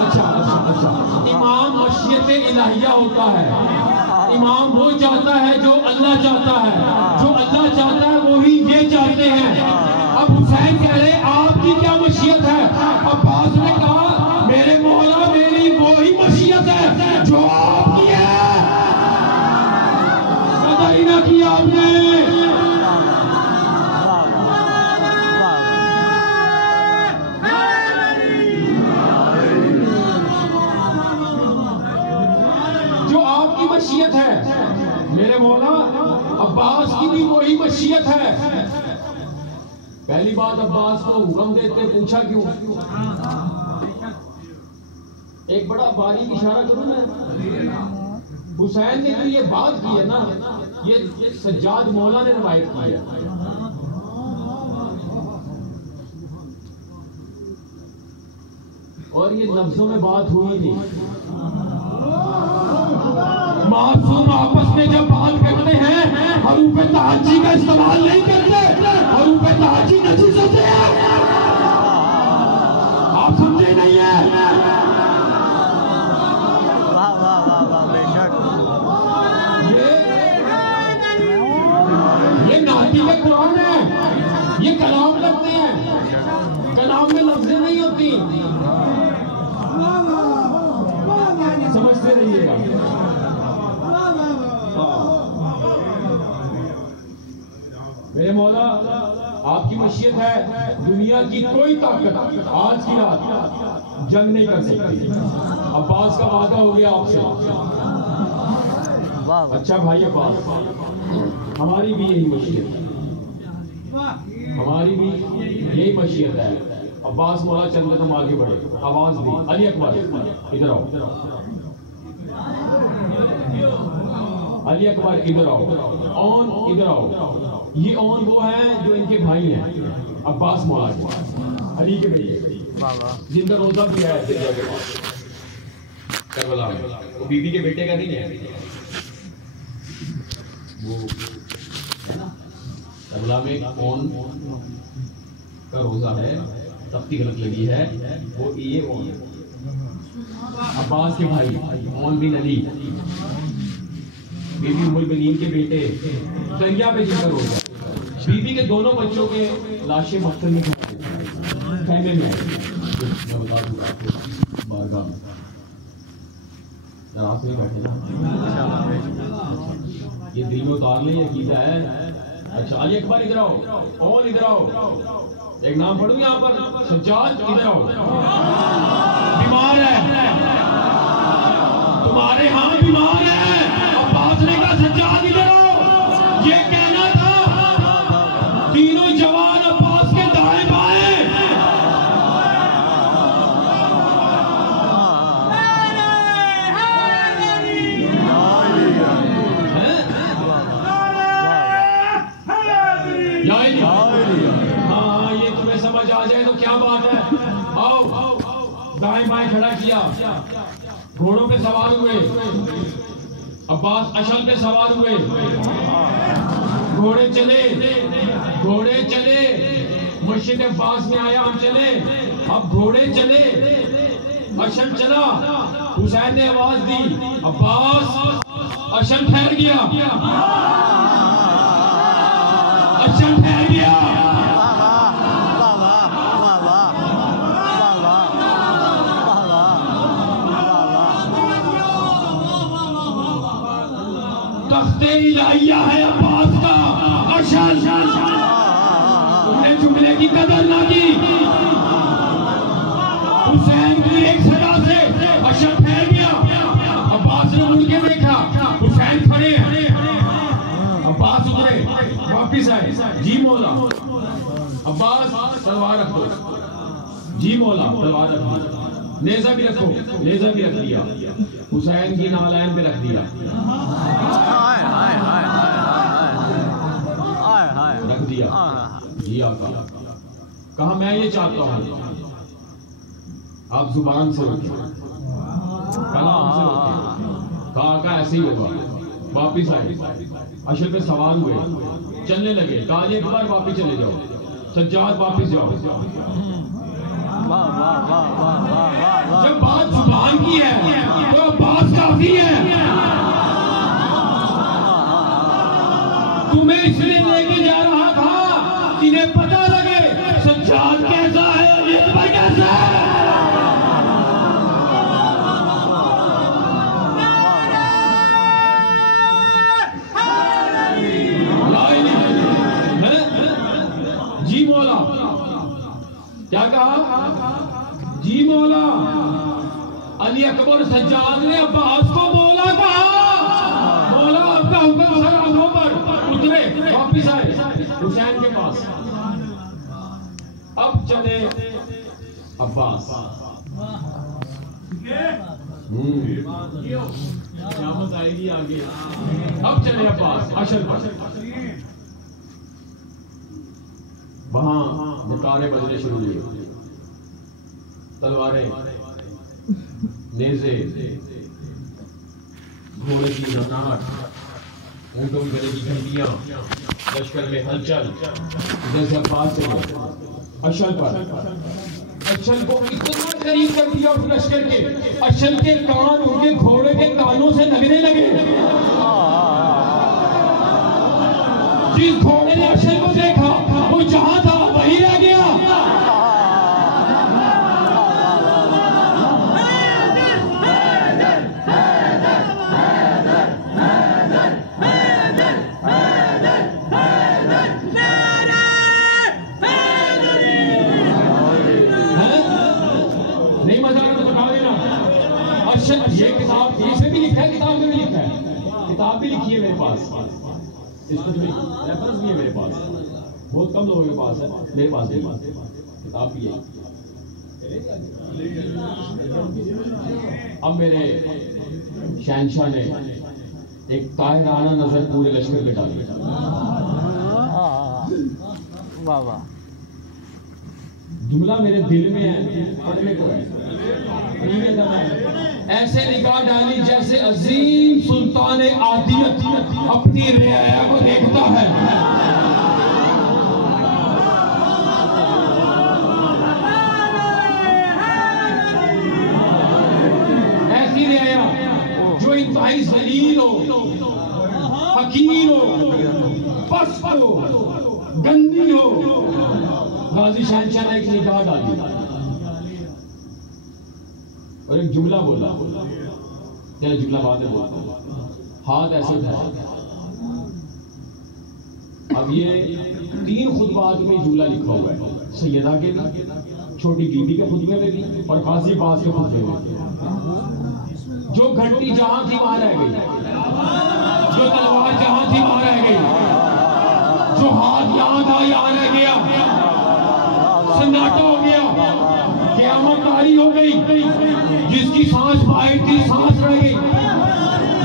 अच्छा, इमाम मशीयत इलाहिया होता है, इमाम वो चाहता है जो अल्लाह चाहता है, जो अल्लाह चाहता है वो ही ये चाहते हैं। अब हुसैन कह रहे आपकी क्या मशीयत है? अब्बास ने कहा मेरे मौला मेरी वो ही मशीयत है जो आपकी है। कदर ही ना किया आपने। मशीयत है मेरे मौला, अब्बास की भी वही मशीयत है। पहली बात अब्बास को हुक्म देते पूछा क्यों? एक बड़ा बारीक इशारा करूं मैं, हुसैन ने तो ये बात की है ना, ये सज्जाद मौला ने रवायत की है। और ये लफ्जों में बात हुई नहीं। मासूम आपस में जब बात करते हैं हरूफ तहज्जी का इस्तेमाल नहीं करते, हरूफ तहज्जी नजीस होते हैं। आप समझे नहीं है? ये नाती का कुरान है, ये कलाम लगते हैं, कलाम में लफ्ज़ें नहीं होती। समझते रहिएगा। मेरे मौला आपकी मशीयत है, दुनिया की कोई ताकत आज की रात जंग नहीं कर सकती। अब्बास का वादा हो गया आपसे। अच्छा भाई अब्बास, हमारी भी यही मशीयत है, हमारी भी यही मशीयत है। अब्बास मौला चंद कदम आगे बढ़े, आवाज दी, अली अकबर इधर आओ, अली अकबर इधर आओ, ऑन इधर आओ। ये ऑन वो है जो इनके भाई हैं, अब्बास मौला के, अली के बेटे, जिनका रोजा भी है करबला में। वो बीबी के बेटे का नहीं है, वो है ना करबला में ऑन का रोजा है, तख्ती गलत लगी है, वो ये ऑन अब्बास के भाई ऑन बिन अली, बीबी उम्मुल बनीन के बेटे दरिया पे जिनका रोजा, बीबी के दोनों बच्चों के लाशें मक्तल में खैमे में है। मैं बता दूं आपको बारगाह में रात में बैठे ना, ये दिल में उतार ले, ये कीदा है। अच्छा अली अकबर इधर आओ, कौन इधर आओ, एक नाम पढ़ूं यहाँ पर, सज्जाद इधर आओ। बीमार है, तुम्हारे यहाँ बीमार है। अब्बास ने कहा सज्जाद इधर आओ। ये कहना था तीनों जवान अब्बास के दाएं बाएं। हाँ ये तुम्हें समझ आ जाए तो क्या बात है। आओ दाएं बाएं खड़ा किया, घोड़ों पे सवार हुए, अब्बास अशल पे सवार हुए, घोड़े चले, घोड़े चले, मस्जिद अब्बास में आया, हम चले। अब घोड़े चले, अशल चला, हुसैन ने आवाज दी, अब्बास, अशल ठहर गया, अशल ठहर गया। तख्ते इलाहिया है अब्बास का अशल। तुमने जुमले की कदर ना की। हुसैन की एक सदा से अशल ठहर गया। अब्बास ने मुड़ के देखा, हुसैन खड़े हैं। अब्बास उतरे, वापिस आए, जी मौला। अब्बास तलवार रखो, जी मौला तलवार रखो, नेजा भी रखो, नेजा भी रख दिया, हुसैन की नालैन पे रख दिया, रख दिया। जी आका, कहा मैं ये चाहता हूँ आप जुबान से रोके, कलाम से रोके। कहा आका ऐसे ही होगा। वापिस आए, अशर पे सवार हुए, चलने लगे। कहा एक बार वापिस चले जाओ, सज्जाद वापिस जाओ। जब बात जुबान की है तो अब्बास काफी है। तुम्हें इसलिए लेके जा रहा था कि इन्हें पता लगे सज्जाद कैसा है, अली अकबर कैसा है। जी मौला, क्या कहा? जी मौला, अली अकबर सज्जाद ने अब्बास को मौला कहा। मौला आपका हुक्म सर आंखों पर उतरे, वापिस आए हुसैन के पास। अब चले अब्बास, क़यामत आएगी आगे। अब चले अब्बास अशर पर। वहां नकारे बजने शुरू हुए, तलवारें, नेज़े, घोड़े की रनाट, ऊँटों गले की घंटियां, लश्कर में हलचल। जैसे अब्बास से अशल पर, अशल को इतना करीब कर दिया उस लश्कर के, अशल के कान उनके घोड़े के कानों से लगने लगे। जिस घोड़े ने अशल को देखा वो जहां था वही रह गया। नहीं मजा आ रहा तो बता देना। अशल, ये किताब इसमें भी लिखा है, किताब में भी लिखा है, किताब भी लिखी है मेरे पास, इसमें रेफरेंस भी है मेरे पास, बहुत कम लोगों के पास है, मेरे पास किताब भी है। अब मेरे शहंशाह ने एक ताहिराना नजर पूरे लश्कर में डाली। वाह वाह, जुमला मेरे दिल में है, पढ़ने को है। ऐसे निगाह डाली जैसे अजीम सुल्तान आदियत अपनी रियाया को देखता है। ऐसी रियाया जो इंतहाई जलील हो, हकीर हो, पस्त हो, गंदी हो। गाजी शहंशाह ने एक निगाह डाली और एक जुमला बोला। चलो जुमला बाद में बोलता हूं। हाथ ऐसे उठाया। अब ये 3 खुतबात में जुमला लिखा हुआ है, सैयदा के भी, छोटी बीबी के खुतबे में भी और गाजी बास के खुतबे में। जो घंटी जहां थी वहां रह गई, जो तलवार जहां थी वहां रह गई, जो हाथ यहां था यहां रह गया, सन्नाटा हो गया, क़यामत तारी हो गई। जिसकी सांस बाहर थी सांस रह गई,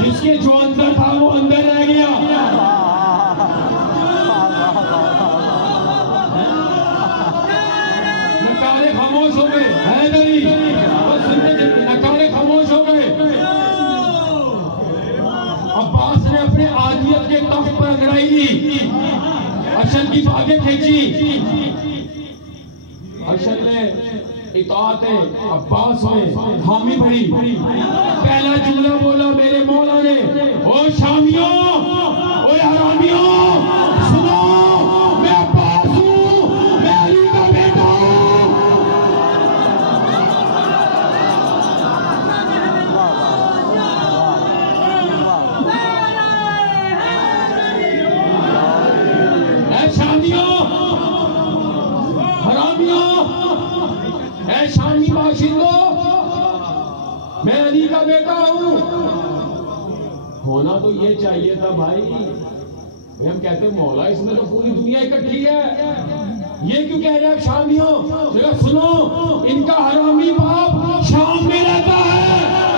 जिसके जो अंदर था वो अंदर रह गया। नकारे खामोश हो गए, हैदरी नकारे खामोश हो गए। अब्बास ने अपने आदियत के तख्त पर अंगड़ाई ली, अशल की बागें खींची। अशल ने इताअत अब्बास में हामी भरी। पहला जुमला बोला मेरे मौला ने, ओ शामियों, ओ हरामियों, सुनो, मैं अब्बास हूं, मैं अली का बेटा हूं। ऐ शामियों, हरामियों, ऐ शामी बाशिंदो, मैं अली का बेटा हूं। होना तो ये चाहिए था भाई। हम कहते मौला इसमें तो पूरी दुनिया इकट्ठी है, ये क्यों कह रहे हैं शामियों? जरा सुनो, इनका हरामी बाप शाम में रहता है।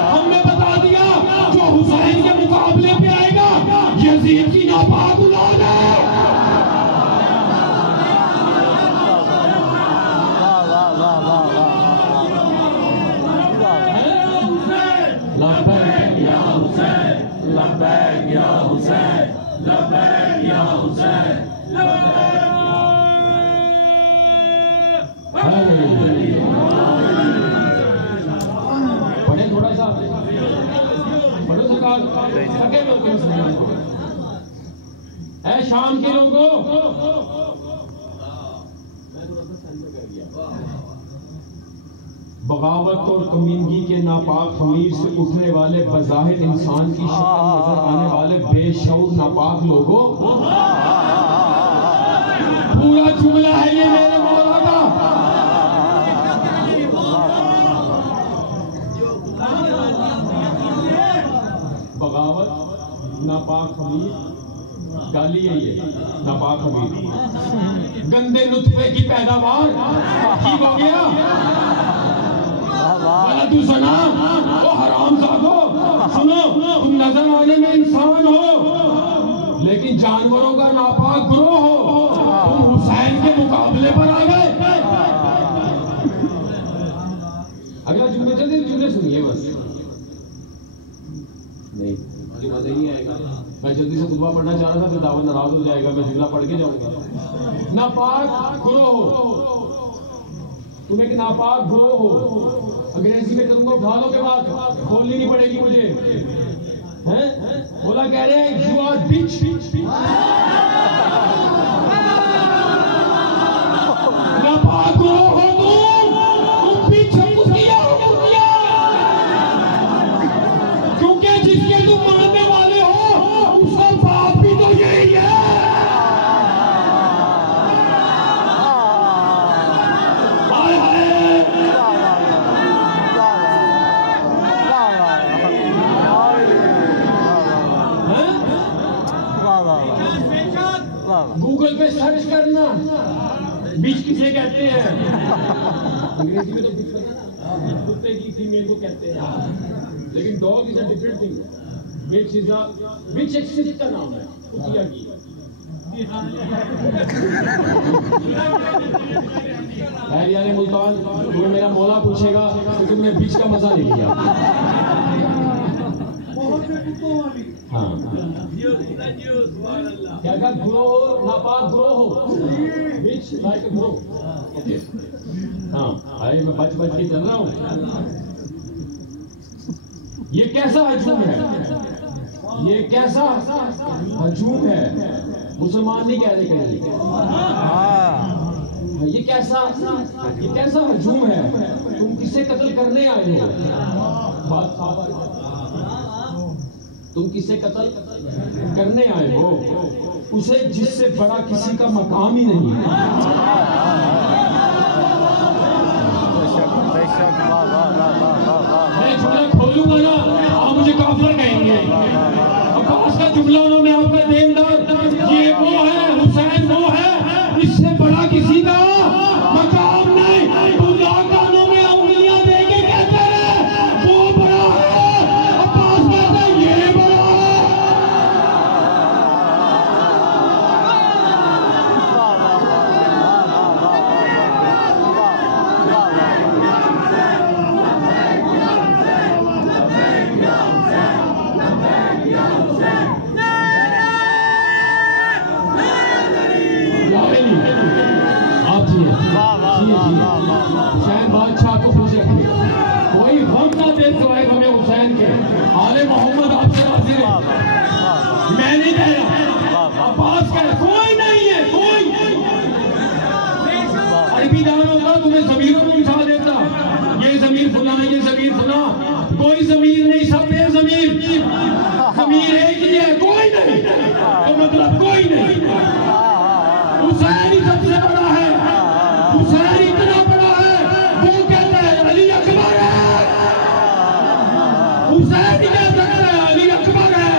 हमने बता दिया जो हुसैन के मुकाबले पे आएगा यजीद की नापाक औलाद है। लब्बैक या हुसैन, लब्बैक या हुसैन, पढ़े थोड़ा सा, पढ़ो सरकार, ऐ शाम के लोगों, बगावत और कमीनगी के नापाक खमीर से उठने वाले बज़ाहिर इंसान की शक्ल नजर आने वाले बेशऊर नापाक लोगों, पूरा जुमला है ये मेरे मौला का। बगावत, नापाक खमीर, गाली है ये, नापाक खमीर, गंदे नुत्फे की पैदावार, ठीक हो गया। तू सुना, वो हराम जादो, सुनो, तुम नजर आने में इंसान हो लेकिन जानवरों का नापाक ग्रोह हो। तुम हुसैन के मुकाबले पर आ गए। अगला जुमले चलते, जुमले सुनिए बस। नहीं, मुझे मजा ही आएगा। मैं जल्दी से खुतबा पढ़ना चाह रहा था, फिर दावत नाराज हो जाएगा। मैं जुमला पढ़ के जाऊंगा। नापाक ग्रोह हो, तुम एक नापाक ग्रोह हो। अंग्रेजी में तुमको उठाने के बाद खोलनी नहीं पड़ेगी मुझे, हैं? बोला कह रहे हैं यू आर बिच। नापाक ग्रोह हो तुम बिच कुतिया हो, कुतिया। क्योंकि जिसके तुम मानने वाले हो उसका बाप भी तो यही है। गूगल पे सर्च करना बीच किसे कहते हैं। अंग्रेजी में तो कुत्ते की फीमेल को कहते हैं, लेकिन dog is a different thing. बीच एक सिर्फ का नाम है कुतिया की। यानी मुल्तान, तुम्हें मेरा मौला पूछेगा तो तुमने बीच का मजा नहीं लिया। हाँ, क्या क्या ग्रो हो, नापाक ग्रो हो, बीच लाइक ग्रो। ओके, हाँ, अरे मैं बच बच के चल रहा हूँ। ये कैसा हजूम है, ये कैसा हजूम है। मुसलमान नहीं कह रहे कहीं। ये कैसा हजूम है। तुम किसे कत्ल करने आए हो? बात साफ है। तुम किसे कत्ल करने आए हो? उसे जिससे बड़ा किसी का मकाम ही नहीं। मैं जुमला खोलूंगा ना, आप मुझे काफिर कहेंगे। अब्बास का जुमला उन्होंने आपका देनदार, ये वो है, हुसैन वो है, इससे बड़ा किसी का मकाम नहीं। खुदा कानों में उंगलियां दे के कहते हैं वो बड़ा है। अब्बास कहते हैं ये बड़ा है। हुसैन बादशाह को खुश रखिए, कोई गम ना दे सिवाय हमें हुसैन के। आले मोहम्मद आपसे हाजिर है, मैं नहीं कह रहा, अब्बास कह रहा, कोई नहीं है, कोई। अरबी दान होता तुम्हें जमीरों को बिठा देता, ये जमीर फुला, ये जमीर फुला। कोई जमीर नहीं, सब बेजमीर। जमीर एक ही है, कोई नहीं, तो मतलब कोई नहीं। हुसैन ही सबसे बड़ा है। हुसैन इतना बड़ा है, वो कहता है अली अकबर है। हुसैन ही कह सकता है अली अकबर है।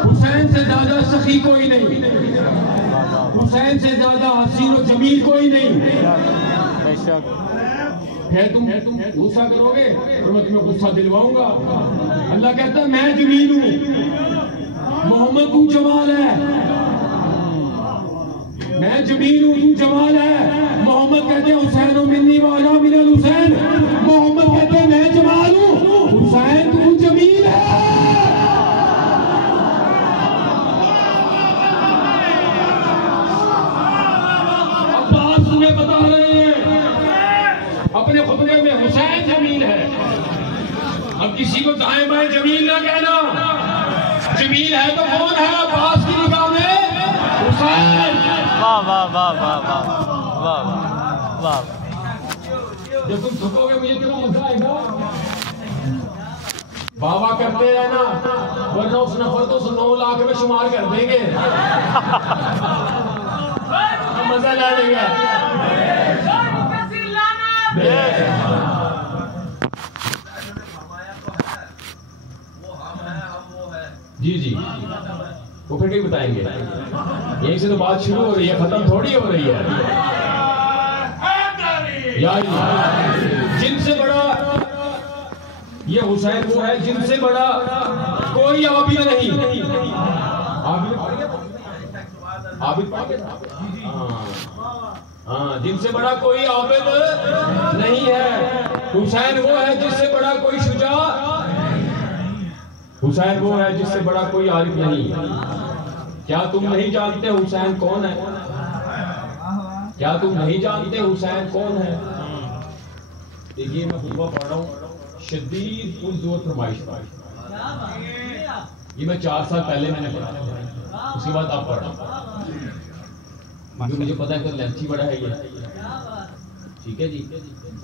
हुसैन से ज्यादा सखी कोई नहीं, हुसैन से ज्यादा हसीन और जमील कोई नहीं। है तुम गुस्सा करोगे तो मैं तुम्हें गुस्सा दिलवाऊंगा। अल्लाह कहता है मैं जमील हूं, मोहम्मद तू जमाल है। मैं जमील हूं, तू जमाल है। मोहम्मद कहते हैं हुसैन मिन्नी वाना मिनल हुसैन। मोहम्मद कहते हैं मैं जमाल हूं, हुसैन तू जमील है। अब्बास तुम्हें बता रहे हैं खुतबे में हुसैन जमील है। अब किसी को दाएं बाएं जमील ना कहना, जमील है तो कौन है? अब्बास की निगाह में हुसैन। वाह वाह वाह वाह वाह वाह वाह। जब तुम झुकोगे मुझे क्यों मजा आएगा? वाह वाह करते रहना, वरना उस नफर को 9 लाख में शुमार कर देंगे। मजा ला देगा। जी जी, वो फिर नहीं बताएंगे। यहीं से तो बात शुरू हो रही है, खत्म थोड़ी हो रही है। जिनसे बड़ा ये हुसैन वो है जिनसे बड़ा कोई आबिद नहीं। आबिद हाँ, जिनसे बड़ा कोई आबिद नहीं है। हुसैन वो है जिससे बड़ा कोई शुजा, हुसैन वो है जिससे बड़ा कोई आरिफ नहीं। क्या तुम नहीं जानते हुसैन कौन है? क्या तुम नहीं जानते हुसैन कौन है? देखिए मैं खुतबा पढ़ रहा हूँ, शदीद पुरजोर फरमाइश पर। ये मैं 4 साल पहले मैंने पढ़ा, उसके बाद आप पढ़ रहा हूँ। मुझे पता है कि लेंथी बड़ा है ये, ठीक है जी,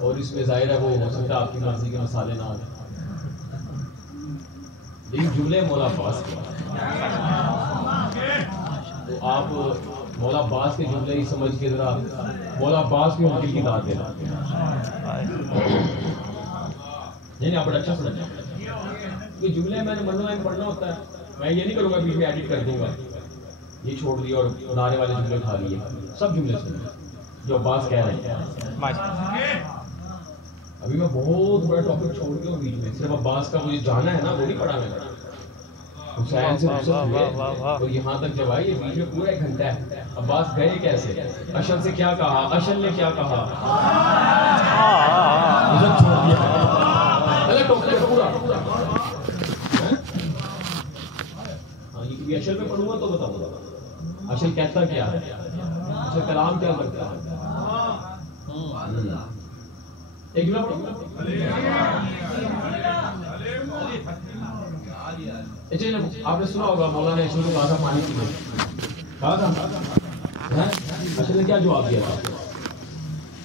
और इसमें जाहिर है वो हो सकता है आपकी मर्जी के मसाले ना हो, लेकिन जुमले मौला अब्बास के, तो आप मौला अब्बास के जुमले ही समझ के जरा मौला अब्बास की उनकी की दाद देना। नहीं आप बड़ा अच्छा समझ, ये जुमले मैंने मनवा में पढ़ना होता है। मैं ये नहीं करूँगा बीच में एडिट कर दूंगा, ये छोड़ दिया और नारे वाले जुमले उठा लिए। सब जुमले सुने जो अब्बास कह रहे हैं। अभी मैं बहुत बड़ा टॉपिक छोड़ दिया बीच में, सिर्फ अब्बास का मुझे जाना है ना, वो नहीं पढ़ा मैंने। हुसैन से और यहाँ तक जब आई, बीच में पूरा 1 घंटा है। अब्बास गए कैसे, अशल से क्या कहा, अशल ने क्या कहा, छोड़ दिया टॉपिक पूरा। अशल में पढ़ूंगा तो बताऊंगा अशल कहता क्या है, अशल कलाम क्या करता है। एक मिनट आपने सुना होगा मौला ने अशल को कहा था पानी पीने, कहा था अशल ने क्या जवाब दिया था?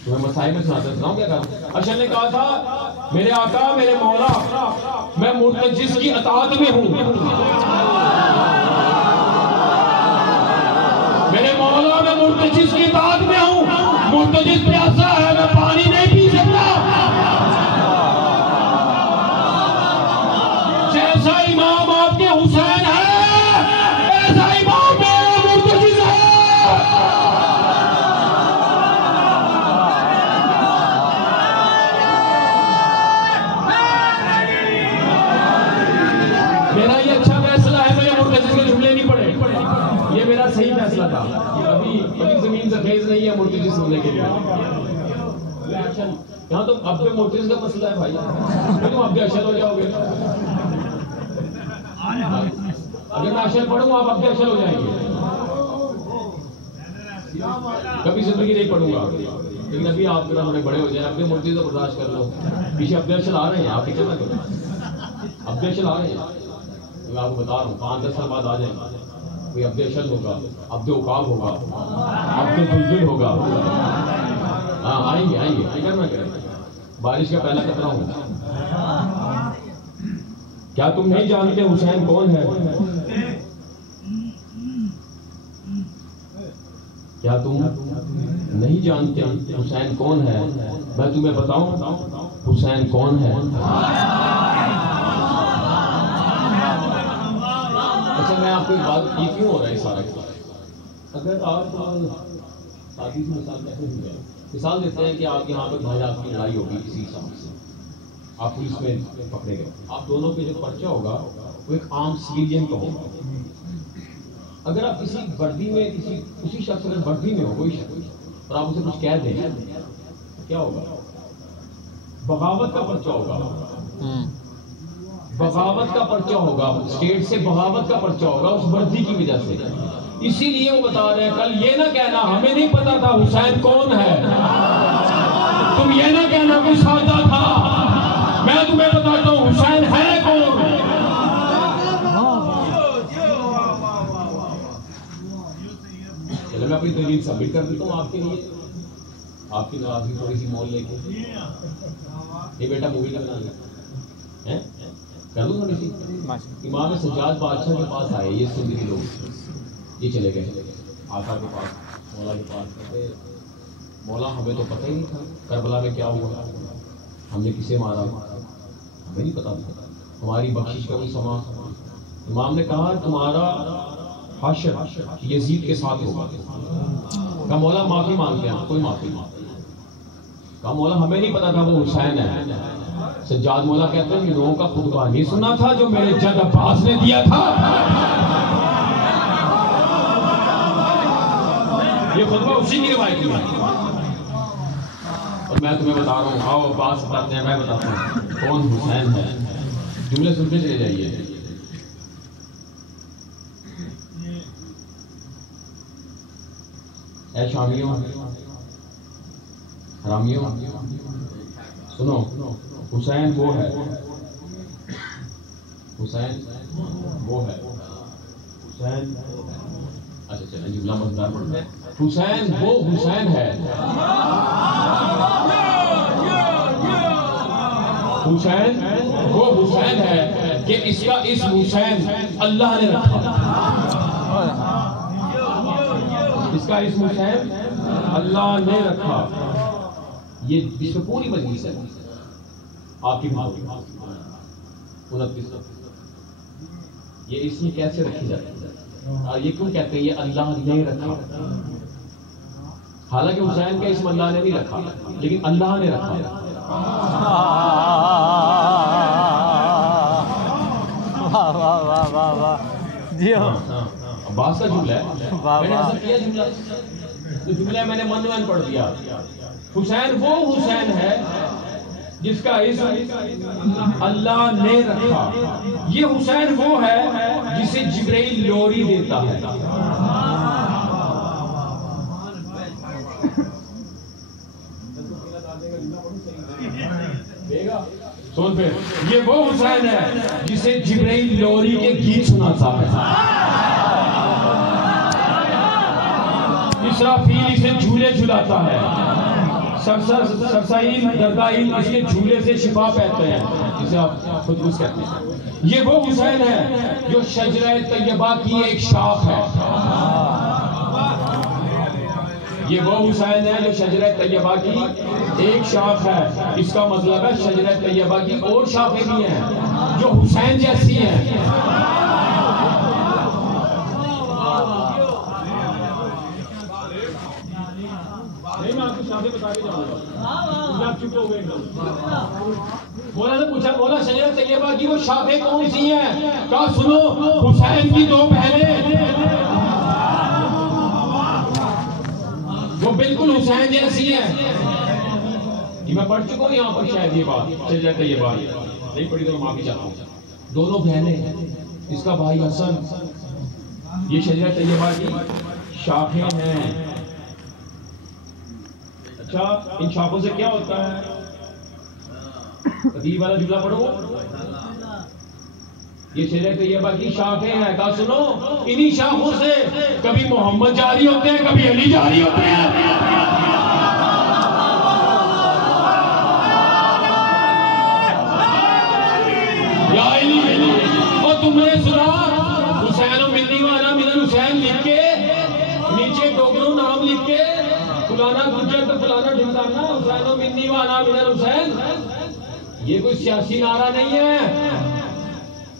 तो मैं मसाई में सुनाऊं क्या कहा? अशल ने कहा था मेरे आका मेरे मौला मैं मुर्तजिस की अताअत में हूं, मेरे मौला मैं मुर्तजिस की अताअत में हूं। मुर्तजिस प्यासा है, मैं पानी नहीं पी सकता। जैसा इमाम आपके हुसैन है, ऐसा इमाम मेरा मुर्तजिस है। मेरा ये अच्छा फैसला है, मेरे मुर्तजिस के जुमले नहीं पड़े, ये मेरा सही फैसला था। ये अभी जमीन जखेज नहीं है मुर्तजिस होने के लिए। यहाँ तो अब पे मुर्तजिस का मसला है भाई, तुम अब अशल हो जाओगे। अगर मैं अशल पढ़ूँ आप अब अशल हो जाएंगे। कभी जिंदगी नहीं पढ़ूंगा, लेकिन अभी आप मेरा बड़े बड़े हो जाए, अपने मुर्तजिस को बर्दाश्त कर लो। पीछे अब अशल आ रहे हैं, आप क्या करो, अब अशल आ रहे हैं। मैं आपको बता रहा हूँ 5-10 साल बाद आ जाएंगे। कोई अब्दे अशल होगा, अब्दे उकाब होगा, अब्दे बुलबुल होगा। हाँ आएंगे आएंगे, फिक्र ना करें, बारिश का पहला कतरा होगा। क्या तुम नहीं जानते हुसैन कौन है? क्या तुम नहीं जानते हुसैन कौन है? मैं तुम्हें बताऊं हुसैन कौन है। अच्छा मैं आपको एक बात, ये क्यों हो रहा है सारा? अगर आप शादी की मिसाल कैसे हुई है, मिसाल देते हैं कि आप यहाँ पर भाई आपकी लड़ाई होगी किसी हिसाब से, आप पुलिस में पकड़े गए, आप दोनों पे जो पर्चा होगा वो एक आम सिविलियन का होगा। अगर आप किसी वर्दी में किसी उसी शख्स अगर वर्दी में हो कोई शख्स और आप उसे कुछ कह दें क्या होगा? बगावत का पर्चा होगा, बगावत का पर्चा होगा, स्टेट से बगावत का पर्चा होगा उस वर्दी की वजह से। इसीलिए वो बता रहे हैं कल ये ना कहना हमें नहीं पता था हुसैन कौन है, तुम ये ना कहना कोई सादा था, मैं तुम्हें बताता हूँ हुसैन है कौन। चलो मैं अपनी दलील सबमिट कर देता हूँ आपके लिए, आपकी नाराजगी थोड़ी सी मोल लेके। ये बेटा मूवी का बना हैं कर दूँ थोड़ी सी। इमाम सज्जाद बादशाह के पास आए ये सिंध के लोग, ये चले गए आका के पास, मौला के पास। कहते मौला हमें तो पता ही नहीं था करबला में क्या हुआ, हमने किसे मारा हमें नहीं पता, हमारी बख्शिश का कोई समा। इमाम ने कहा तुम्हारा हश्र यजीद के साथ होगा। कहा मौला माफी मांगते हैं, कोई माफी नहीं। कहा मौला हमें नहीं पता था वो हुसैन है। सज्जाद मौला कहते हैं लोगों का खुतबा नहीं सुना था जो मेरे जद अब्बास ने दिया था। ये खुतबा उसी की रिवायत में है और मैं तुम्हें बता रहा हूँ। आओ अब्बास बताते हैं, मैं बताता हूँ कौन हुसैन है। जुमले सुनते चले जाइए। ऐ शामियों हरामियों सुनो, हुसैन वो है, हुसैन वो है, हुसैन अच्छा चलो जुमला मजेदार पढ़ते हैं। हुसैन वो हुसैन है, हुसैन वो हुसैन है कि इसका इस हुसैन अल्लाह ने रखा। इसका इस हुसैन अल्लाह ने रखा। ये इसमें पूरी मजलिस है आपकी 29। ये इसमें कैसे रखी जाती है, ये क्यों कहते हैं ये अल्लाह ने रखा। हालांकि हुसैन का इसम अल्लाह ने नहीं रखा, लेकिन अल्लाह ने रखा। अब्बास का जुमला है, मैंने ऐसा किया जुमला, तो जुमला मैंने मन में पढ़ दिया। हुसैन वो हुसैन है जिसका इस्म अल्लाह ने रखा। ये हुसैन वो है जिसे जिब्राइल लोरी देता है। सुन फिर, ये वो हुसैन है जिसे जिब्राइल लोरी के गीत सुनाता है। इसराफील इसे झूले झुलाता है, सरसाइल दरदाइल इसके झूले से शिफा पाते हैं, जिसे आप खुदकुश कहते हैं। ये वो हुसैन है जो शजरा तैयबा की एक शाख है। ये वो हुसैन है जो शजरा तैयबा की एक शाख है। इसका मतलब है शजरा तैयबा की और शाखें भी हैं जो हुसैन जैसी हैं। नहीं मैं आपको शादी बता के जाऊंगा, आप चुप हो गए। बोला ने पूछा, बोला शजरा तैयबा की वो शाखें कौन सी हैं? कहा सुनो, हुसैन की 2 बहनें, वो बिल्कुल हुसैन जैसी हैं। मैं पढ़ चुका हूँ यहाँ पर शायद ये बात, शजरा तैयबा नहीं पढ़ी तो माफी चाहता हूँ। 2 बहनें, इसका भाई हसन, ये शजरा तैयबा की शाखें हैं। अच्छा, इन शाखों से क्या होता है? अदीब वाला जुमला पढ़ो। ये शजरा तैयबा की शाखें हैं। कहा सुनो, इन्हीं शाखों से कभी मोहम्मद जारी होते हैं, कभी अली जारी होते हैं। और तुमने सुना हुसैन मिलनी वाला मिलन हुसैन लिख के नीचे डोगरो नाम लिख के फुलाना गुज्जर तो फुलाना ढिमकाना, हुसैन मिलनी वाला मिलन हुसैन। ये कोई सियासी नारा नहीं है।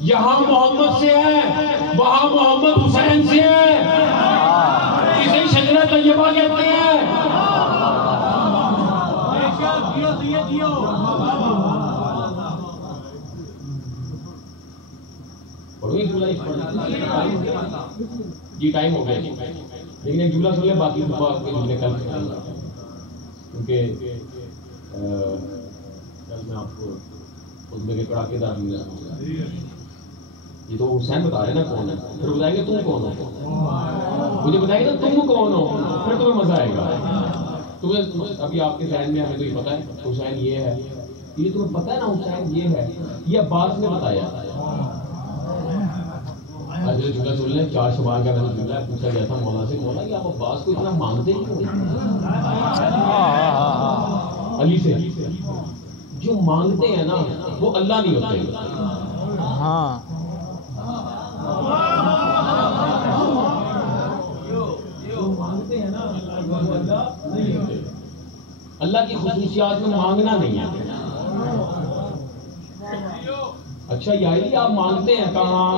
यहाँ मोहम्मद से है, वहां मोहम्मद हुसैन से है। इसे शजरा तैयबा कहते हैं। ये टाइम हो गया, लेकिन एक जुमला सुन ले, बाकी जुमले कल क्योंकि कल मैं आपको उसमें के कड़ाकेदार जुमला। ये तो हुसैन बता रहे ना कौन है, फिर बताएंगे तुम कौन हो। मुझे बताएंगे ना तुम कौन हो, फिर तुम्हें मजा आएगा। तुम्हें अभी आपके जहन में, हमें तो ये पता है हुसैन ये है, ये तुम्हें पता है ना हुसैन ये है, ये अब्बास ने बताया। आज जुमला सुन लें, 4 सवाल का मैंने जुमला पूछा गया था मौला से, मौला कि आप अब्बास को इतना मांगते क्यों? अली से जो मांगते हैं ना वो अल्लाह नहीं होते। हाँ मांगते हैं ना वो अल्लाह नहीं होते। अल्लाह की खुसूसियात में मांगना नहीं है। अच्छा यारी आप मांगते हैं कहाँ?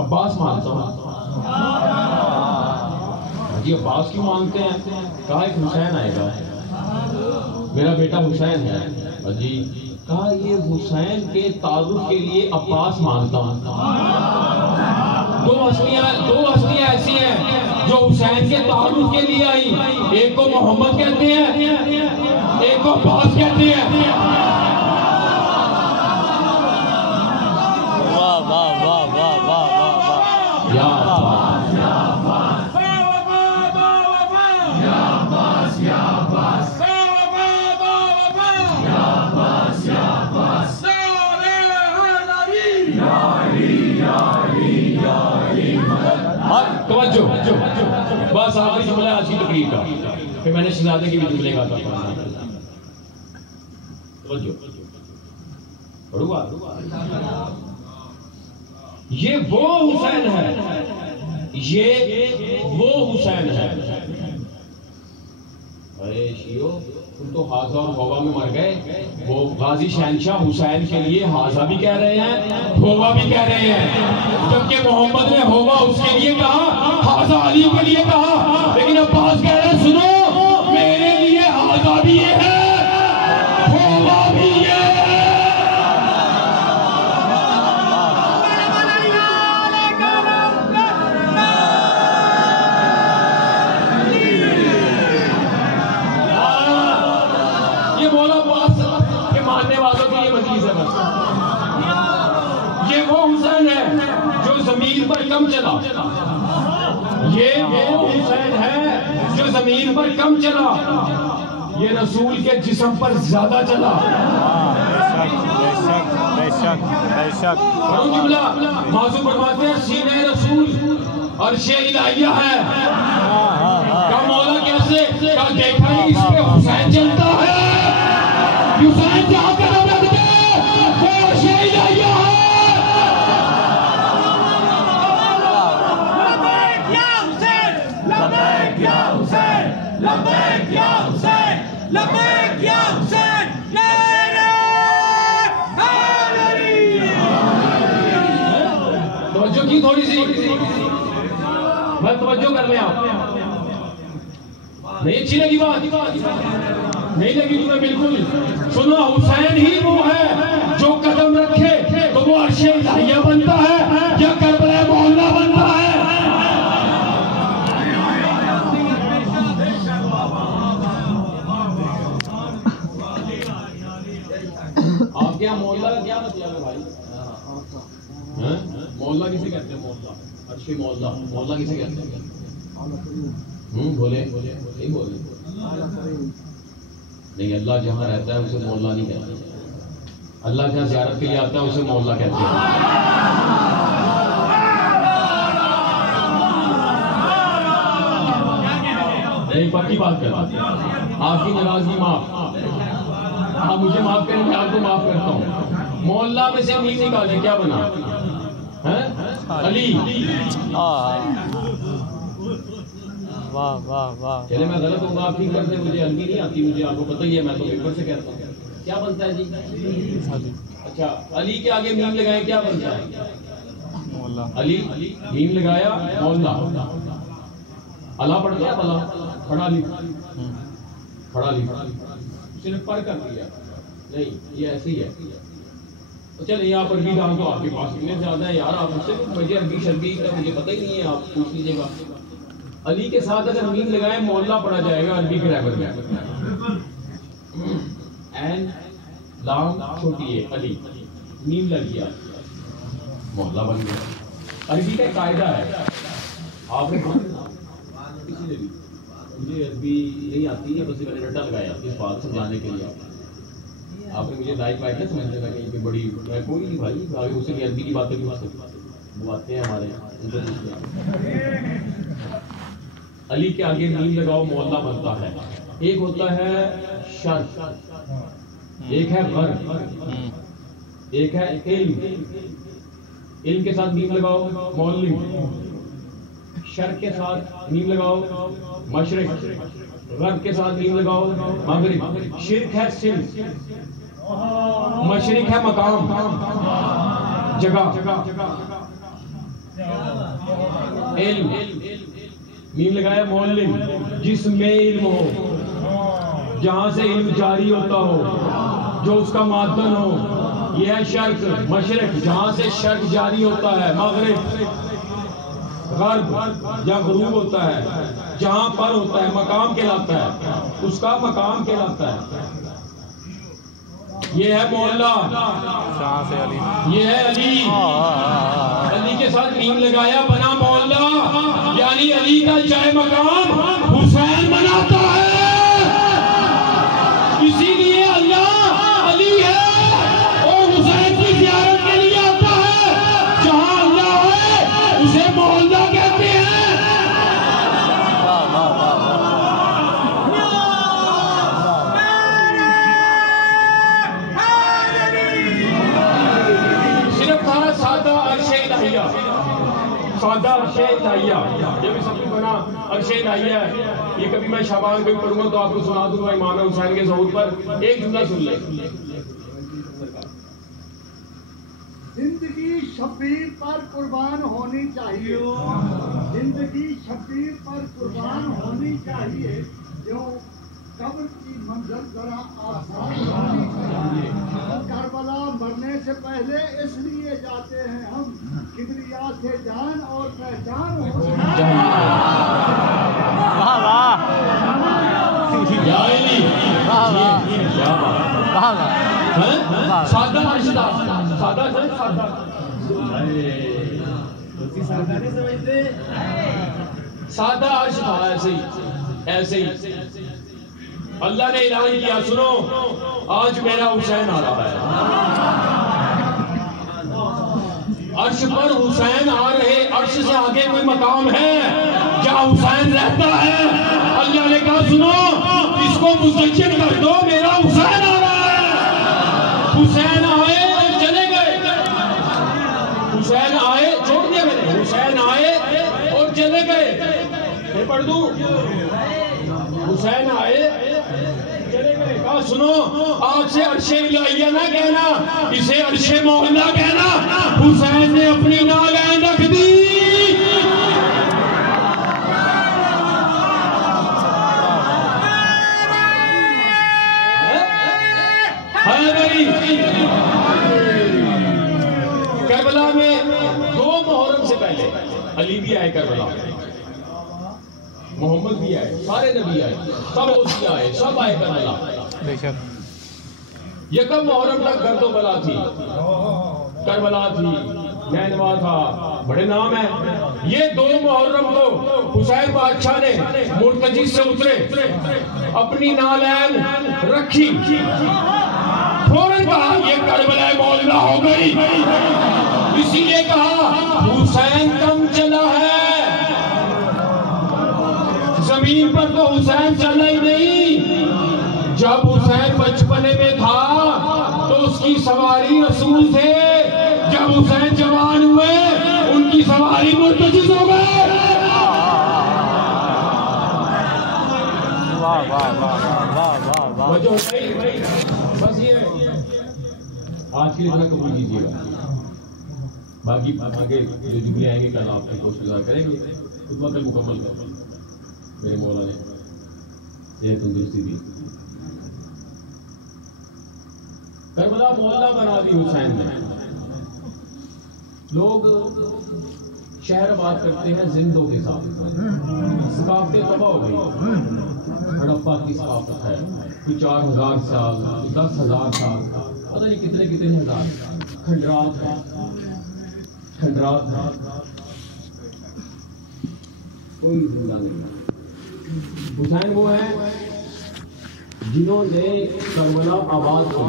अब्बास मांगता हूँ जी। अब्बास क्यों मांगते हैं? कहा एक हुसैन आएगा, मेरा बेटा हुसैन है जी। कहा ये हुसैन के तारुफ के लिए अब्बास मांगता हूँ। दो हस्तियां ऐसी हैं जो हुसैन के तारुफ के लिए आई। एक को मोहम्मद कहते हैं, एक को अब्बास कहते हैं। वाह वाह वाह वाह वाह वाह वाह। या अब्बास, तवज्जो, बस आखिरी जुमला आज की तकरीर का, फिर मैंने शहजादे के भी जुमले का था। तवज्जो पढ़ूंगा। ये वो हुसैन है, ये वो हुसैन है। अरे शियो, तुम तो हाजा और होवा में मर गए। वो गाजी शहनशाह हुसैन के लिए हाजा भी कह रहे हैं, होवा भी कह रहे हैं, जबकि मोहम्मद ने होवा उसके लिए कहा, हाजा अली के लिए कहा। लेकिन अब्बास कह रहे हैं सुनो, मेरे लिए हाजा भी ये है, होवा भी ये है। ये मौला अब्बास के मानने वालों की ये मजलिस है बस। ये वो हुसैन है जो जमीन पर कम चला। ये वो हुसैन है जो जमीन पर कम चला। ये रसूल के जिस्म पर ज्यादा चला। बेशक बेशक बेशक। जुमला मासूम फरमाते हैं सीने रसूल और शे इलाहिया है। का मौला कैसे? का देखा ही इस पे हुसैन चलता है। हुसैन जहाँ कदम रखते वो शे इलाहिया है। लब्बैक या हुसैन, लब्बैक या हुसैन, लब्बैक या हुसैन, नारे हैदरी। तवज्जो की थोड़ी सी, बस तवज्जो कर लें आप। नहीं अच्छी लगी बात? नहीं लगी तुम्हें? बिल्कुल सुनो, हुसैन ही वो है जो कदम रखे तो वो अर्शे इलाहिया बनता है या करबला मोहल्ला बनता है। आपके यहाँ मोहल्ला का क्या मतलब है भाई? मोहल्ला किसे कहते हैं? मोहल्ला, अर्शे मोहल्ला, मोहल्ला किसे कहते हैं? बोले नहीं बोले। नहीं, अल्लाह जहाँ रहता है उसे मोहल्ला नहीं कहते। अल्लाह जहाँ ज़ियारत के लिए आता है उसे मोहल्ला कहते हैं। नहीं, पक्की बात कर, आपकी नाराजगी माफ, आप मुझे माफ करें, मैं आपको माफ करता हूँ। मोहल्ला में से मीम निकाले, क्या बना है? अली। वाह वाह वाह। चले मैं गलत हूँ, आप ठीक करते, मुझे अरबी नहीं आती, मुझे आपको पता ही है, मैं तो पेपर से कहता हूँ। क्या बनता है जी? अच्छा, अली के आगे मीम लगाए, क्या बनता है? अली, मीम लगाया, मोहल्ला। अला पढ़ते हैं, अला खड़ा लिख, खड़ा लिख, सिर्फ पढ़ कर दिया। नहीं, ये ऐसे ही है। तो चलिए आप अरबी दान तो आपके पास इतने ज्यादा है यार, आप मुझसे मुझे अरबी शरबी का मुझे पता ही नहीं है, आप पूछ लीजिएगा। अली के साथ अगर मीम लगाए मोहल्ला पढ़ा जाएगा अरबी ग्रामर में। एन लाम छोटी है, अली, मीम लग गया, मोहल्ला बन गया। अरबी का कायदा है, आपने किसी ने भी मुझे अरबी नहीं आती है, बस मैंने रट्टा लगाया इस बात समझाने के लिए। आपने मुझे लाइक वाइक ना समझने लगा कहीं पे बड़ी, मैं कोई नहीं भाई, आगे उससे अरबी की बातें भी वो आते हैं हमारे उनको। अली के आगे नीम लगाओ मोहल्ला बनता है। एक होता है शर्त, एक है गर्ब, एक है इल्म। इल्म के साथ नीम लगाओ मोहल्लिम, शर्क के साथ नीम लगाओ मशरिक, गर्ब के साथ नीम लगाओ मगरिब। शिर्क है सिर्फ, मशरिक है मकाम जगह। इल्म नीम लगाया मोहल्लिम, जिसमें इल्म हो, जहां से इल्म जारी होता हो, जो उसका मादन हो। यह है शर्क। मशरिक जहां से शर्क जारी होता है। मगरिब गर्ब या गुरूब होता है, जहां पर होता है, मकाम कहलाता है, उसका मकाम कहलाता है। ये है मोहल्ला, ये है अली। अली के साथ नीम लगाया बना मोहल्ला, यानी अली का चाहे मकाम हुसैन बनाता है। इसीलिए अल्लाह अली है और हुसैन की ज़ियारत के लिए आता है। जहां अल्लाह है उसे मोहल्ला कहते हैं। सादा अर्शे इलाहिया, ये भी सब कुछ बना अर्शे इलाहिया है। ये कभी मैं शाबान में पढ़ूंगा तो आपको सुना दूंगा इमाम हुसैन के ज़हूर पर। एक जुमला सुन ले। जिंदगी शब्बीर पर कुर्बान होनी चाहिए, जिंदगी शब्बीर पर कुर्बान होनी चाहिए। जो कब्र की मंजिल जरा आसान होनी चाहिए। करबला मरने से पहले इसलिए जाते हैं हम, किबरिया से जान और पहचान हो। सादा अर्श था, ऐसे ही अल्लाह ने ऐलान किया, सुनो आज मेरा हुसैन आ रहा है। अर्श पर हुसैन आ रहे, अर्श से आगे कोई मकाम है जहां हुसैन रहता है। अल्लाह ने कहा सुनो इसको मुस्तजिब कर दो, मेरा हुसैन आ रहा है। हुसैन आए और चले गए, हुसैन आए, छोड़ दिया मैंने, हुसैन आए और चले गए। मैं पढ़ दूं, हुसैन आए चले गए। कहा सुनो आज से अर्शे इलाहिया ना कहना, इसे अर्शे मोहल्ला कहना। हुसैन ने अपनी नालैन रख दी। करबला में 2 मुहर्रम से पहले अली भी आए, करबला मोहम्मद भी आए, सारे नबी आए, सब उसके आए, सब आए करबला। यकम मुहर्रम तक गर्दो बला थी, करबला थी, नैनवा था, बड़े नाम है। ये 2 मुहर्रम को हुसैन बादशाह ने मुर्तजी से उतरे, अपनी नालैन रखी, फौरन कहा ये करबला मोहल्ला हो गई। इसीलिए कहा हुसैन कम चला है, जमीन पर तो हुसैन चला ही नहीं। जब हुसैन बचपने में था तो उसकी सवारी रसूल थे, जब हुसैन जवान हुए उनकी सवारी मुर्तजिज हो गए। वाह वाह वाह वाह वाह वाह। बस ये आज के लिए इतना कबूल कीजिएगा, बाकी आगे जो जुमले आएंगे कल आपकी कोशिश करेंगे, खुतबा कल मुकम्मल कर मेरे मौला ने यह तंदुरुस्ती दी। करबला मोहल्ला बना दी हुसैन ने। लोग शहर आबाद करते हैं जिंदों के साथ, सकाफतें तबाह हो गई। हड़प्पा की सकाफत है, कोई 4000 साल, 10,000 साल, पता नहीं कितने कितने हजार। खंडरात है, खंडरात है, कोई जिंदा नहीं। हुसैन वो है जिन्होंने करबला आबाद की।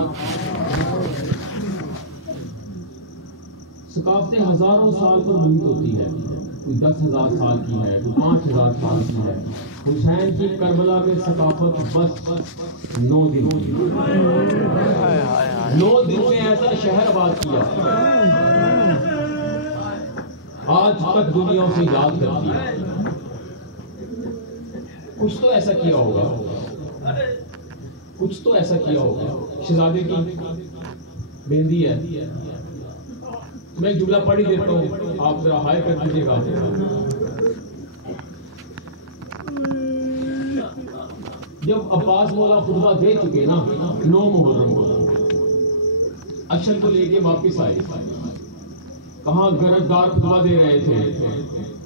सकाफतें हजारों साल पर मुहित होती है, कोई 10,000 साल की है, कोई 5,000 साल की है। हुसैन की करबला में सकाफत बस 9 दिन, 9 दिन में ऐसा शहर आबाद किया आज तक दुनिया उसे याद करती है। कुछ तो ऐसा किया होगा, कुछ तो ऐसा किया होगा। शहजादे की मेहंदी है, मैं एक जुमला पढ़ ही देता हूँ, आप जरा हाय कर दीजिएगा। जब अब्बास मौला खुतबा दे चुके ना 9 मुहर्रम को, अशर को लेके वापिस आए, कहाँ गरजदार खुतबा दे रहे थे।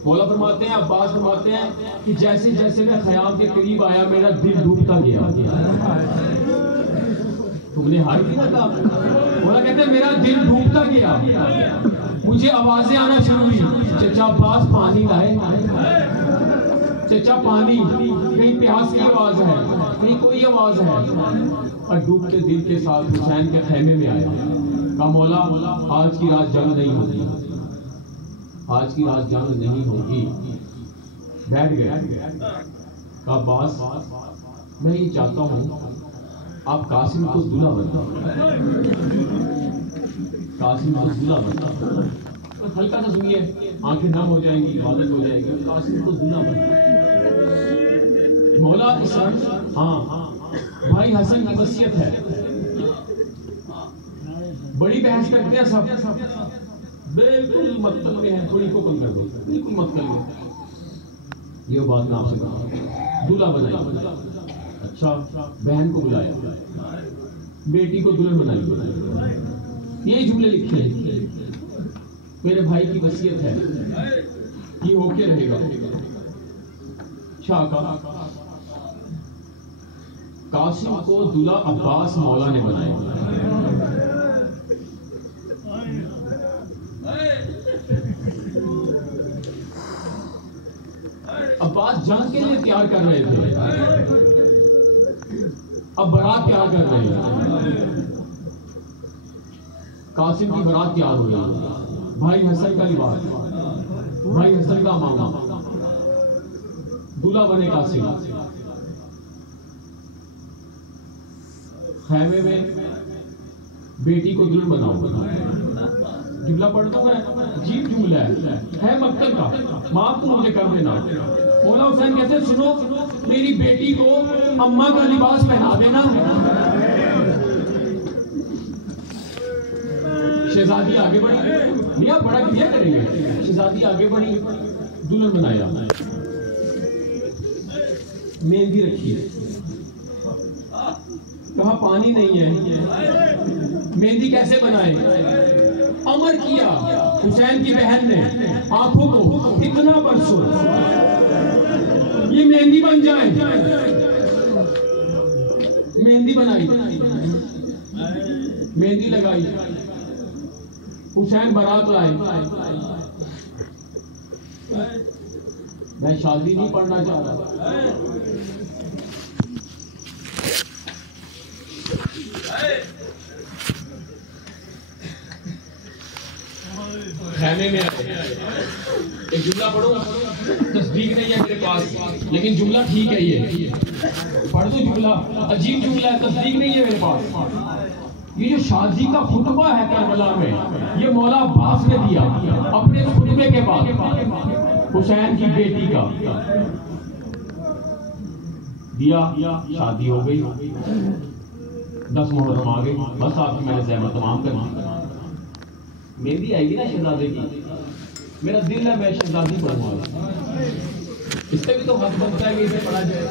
मौला फरमाते हैं, अब्बास फरमाते हैं कि जैसे जैसे मैं ख़याम के करीब आया मेरा दिल डूबता गया। तुमने हार किया था। मौला कहते हैं मेरा दिल डूबता गया, मुझे आवाजें आना शुरू हुई, चचा अब्बास पानी लाए, चचा पानी, कहीं प्यास की आवाज है, कहीं कोई आवाज है। और डूबते दिल के साथ हुसैन के खैमे में आया, कहा मौला आज की रात जंग नहीं होगी, आज की रात जंग नहीं होगी। बैठ गया, कहा अब्बास मैं ये चाहता हूं आप कासिम को दूल्हा बना, कासिम को दूल्हा बना। हल्का सा सुनिए, आंखें नम हो जाएंगी, इबादत हो जाएगी। कासिम को दूल्हा बना। मौला हाँ भाई हसन की वसीयत है, बड़ी बहस करते हैं सब, बिल्कुल मतलब में है, थोड़ी को कम कर दो, बिल्कुल मतलब में। ये बात मैं आपसे कहा, दूल्हा बनाई। अच्छा, बहन को बुलाया, बेटी को दुल्हन बनाई, यही जुमले लिखे, मेरे भाई की वसीयत है, ये होके रहेगा। अच्छा, कासिम को दूल्हा अब्बास मौला ने बनाया। अब्बास जंग के लिए तैयार कर रहे थे, अब बारात तैयार कर रहे हैं। कासिम की बारात तैयार हो गई, भाई हसन का लिबास, भाई हसन का मामा, दूल्हा बने कासिम। खैमे में बेटी को दुल्हन बनाओ। जुमला पढ़ता हूं मैं, अजीब जुमला है मक्तल का, माफ तो मुझे कर देना। मौला हुसैन कहते हैं सुनो, मेरी बेटी को अम्मा का लिबास पहना देना। शहजादी आगे बढ़ी, मियां बड़ा क्या करेंगे। शहजादी आगे बढ़ी, दुल्हन बनाया, मेहंदी रखी, कहा पानी नहीं है, मेहंदी कैसे बनाए। अमर किया हुसैन की बहन ने, आंखों को इतना बरसो ये मेहंदी बन जाए। मेहंदी बनाई, मेहंदी लगाई, हुसैन बारात लाए। मैं शादी नहीं पढ़ना चाह रहा, खैमे में एक जुमला पढ़ो, तस्दीक नहीं है मेरे पास, लेकिन जुमला ठीक है। ये पढ़ दो जुमला, अजीब जुमला है, तस्दीक नहीं है मेरे पास। ये जो शादी का खुतबा है करबला में, ये मौला अब्बास ने दिया अपने खुतबे के बाद हुसैन की बेटी का दिया। शादी हो गई, 10 मुहर्रम आ गई, बस आपकी मैंने ज़हमत तमाम कर दी। मेहंदी आएगी ना शहजादे की, मेरा दिल है मैं शहजादी बनूंगा। इससे भी तो हक बनता है कि इसे पढ़ा जाए।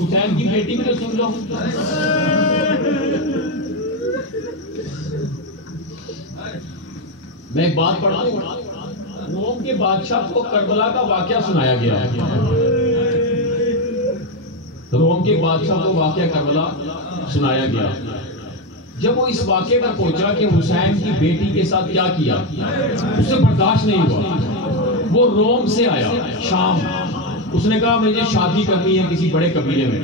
हुसैन की बेटी भी तो सुन लो। मैं एक बात पढ़ा दूं, रोम के बादशाह को करबला का वाकया सुनाया गया है। रोम के बादशाह को वाकया करबला सुनाया गया। जब वो इस वाक़े पर पहुंचा कि हुसैन की बेटी के साथ क्या किया, उसे बर्दाश्त नहीं हुआ। वो रोम से आया, शाम, उसने कहा मुझे शादी करनी है किसी बड़े कबीले में,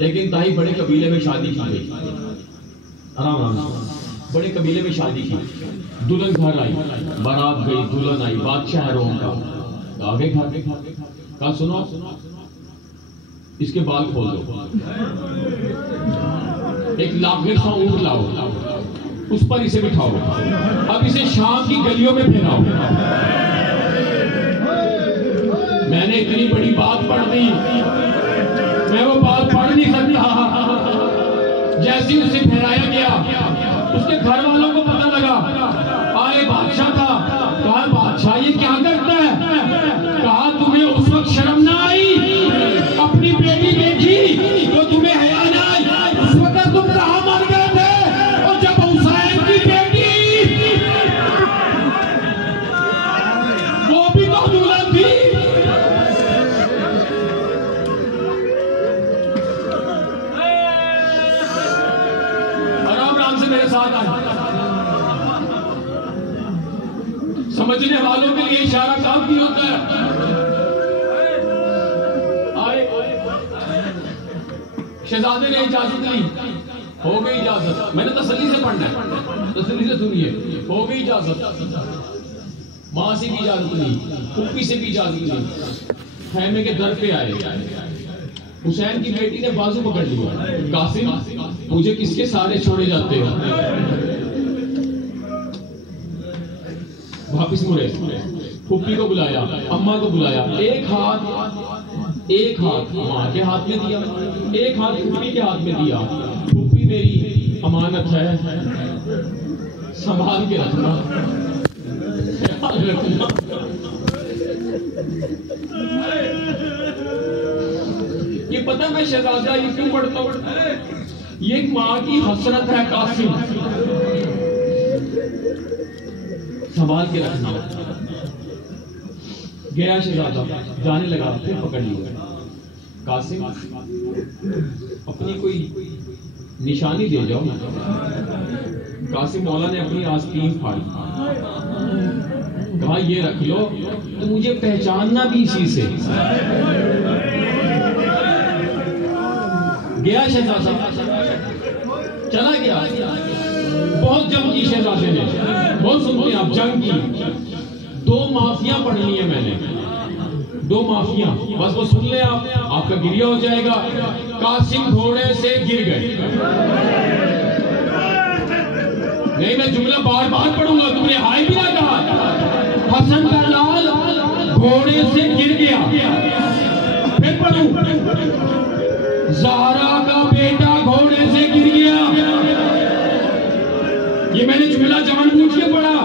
लेकिन ताई बड़े कबीले में शादी की गई, आराम आराम बड़े कबीले में शादी की, दुल्हन घर आई, बारात गई, दुल्हन आई, बादशाह है रोम का, आगे कहा सुनो इसके बाल खोल दो, एक लाखिर सा ऊँट लाओ, उस पर इसे बिठाओ, अब इसे शाम की गलियों में फैलाओ। मैंने इतनी बड़ी बात पढ़ दी, मैं वो बात पढ़ नहीं सकता। जैसे उसे फहराया गया, उसके घर वालों को पता लगा, आए बादशाह था, कहा बादशाह ये क्या करता है? कहा तुम्हें उस वक्त शर्म ना आई, अपनी बेटी देखी तो तुम्हें हया ना आई, उस वक्त तुम कहां मर गए थे? और जब हुसैन की बेटी वो भी तो दुल्हन थी। आराम से मेरे साथ आए, समझने वालों के लिए इशारा काफी होता है। शहजादे ने इजाजत ली, हो गई इजाजत, मैंने तसल्ली से पढ़ना है, तसल्ली से सुनिए, हो गई इजाजत, मां से भी इजाजत ली, फूफी से भी इजाजत ली, खैमे के दर पे आए, हुसैन की बेटी ने बाजू पकड़ लिया, कासिम मुझे किसके सारे छोड़े जाते हैं? वापिस मुड़े, फूफी को बुलाया, अम्मा को बुलाया, एक हाथ माँ के हाथ में दिया, एक हाथ फूफी के हाथ में दिया, फूफी मेरी अमानत है, संभाल के रखना, ये पता मैं शहजादा ये क्यों पढ़ता हूं? ये एक माँ की हसरत है कासिम, संभाल के रखना। गया शहजादा, जाने लगा, फिर पकड़ लिया, कासिम अपनी कोई निशानी दे जाओ। कासिम मौला ने अपनी आस्तीन फाड़ी, कहा ये रख लो, तो मुझे पहचानना भी इसी से। गया शहजादा, चला गया, बहुत जंग की शहजादे ने, बहुत सुनते हैं आप जंग की, 2 माफिया पढ़ ली है मैंने, 2 माफिया, बस वो सुन ले आप, आपका गिरिया हो जाएगा। कासिम घोड़े से गिर गए, नहीं मैं जुमला बार बार पढ़ूंगा, तुमने हाय भी ना कहा। हसन का लाल घोड़े से गिर गया, फिर पढ़ू, ज़हरा का बेटा घोड़े से गिर गया, ये मैंने जुमला जानबूझ के पढ़ा।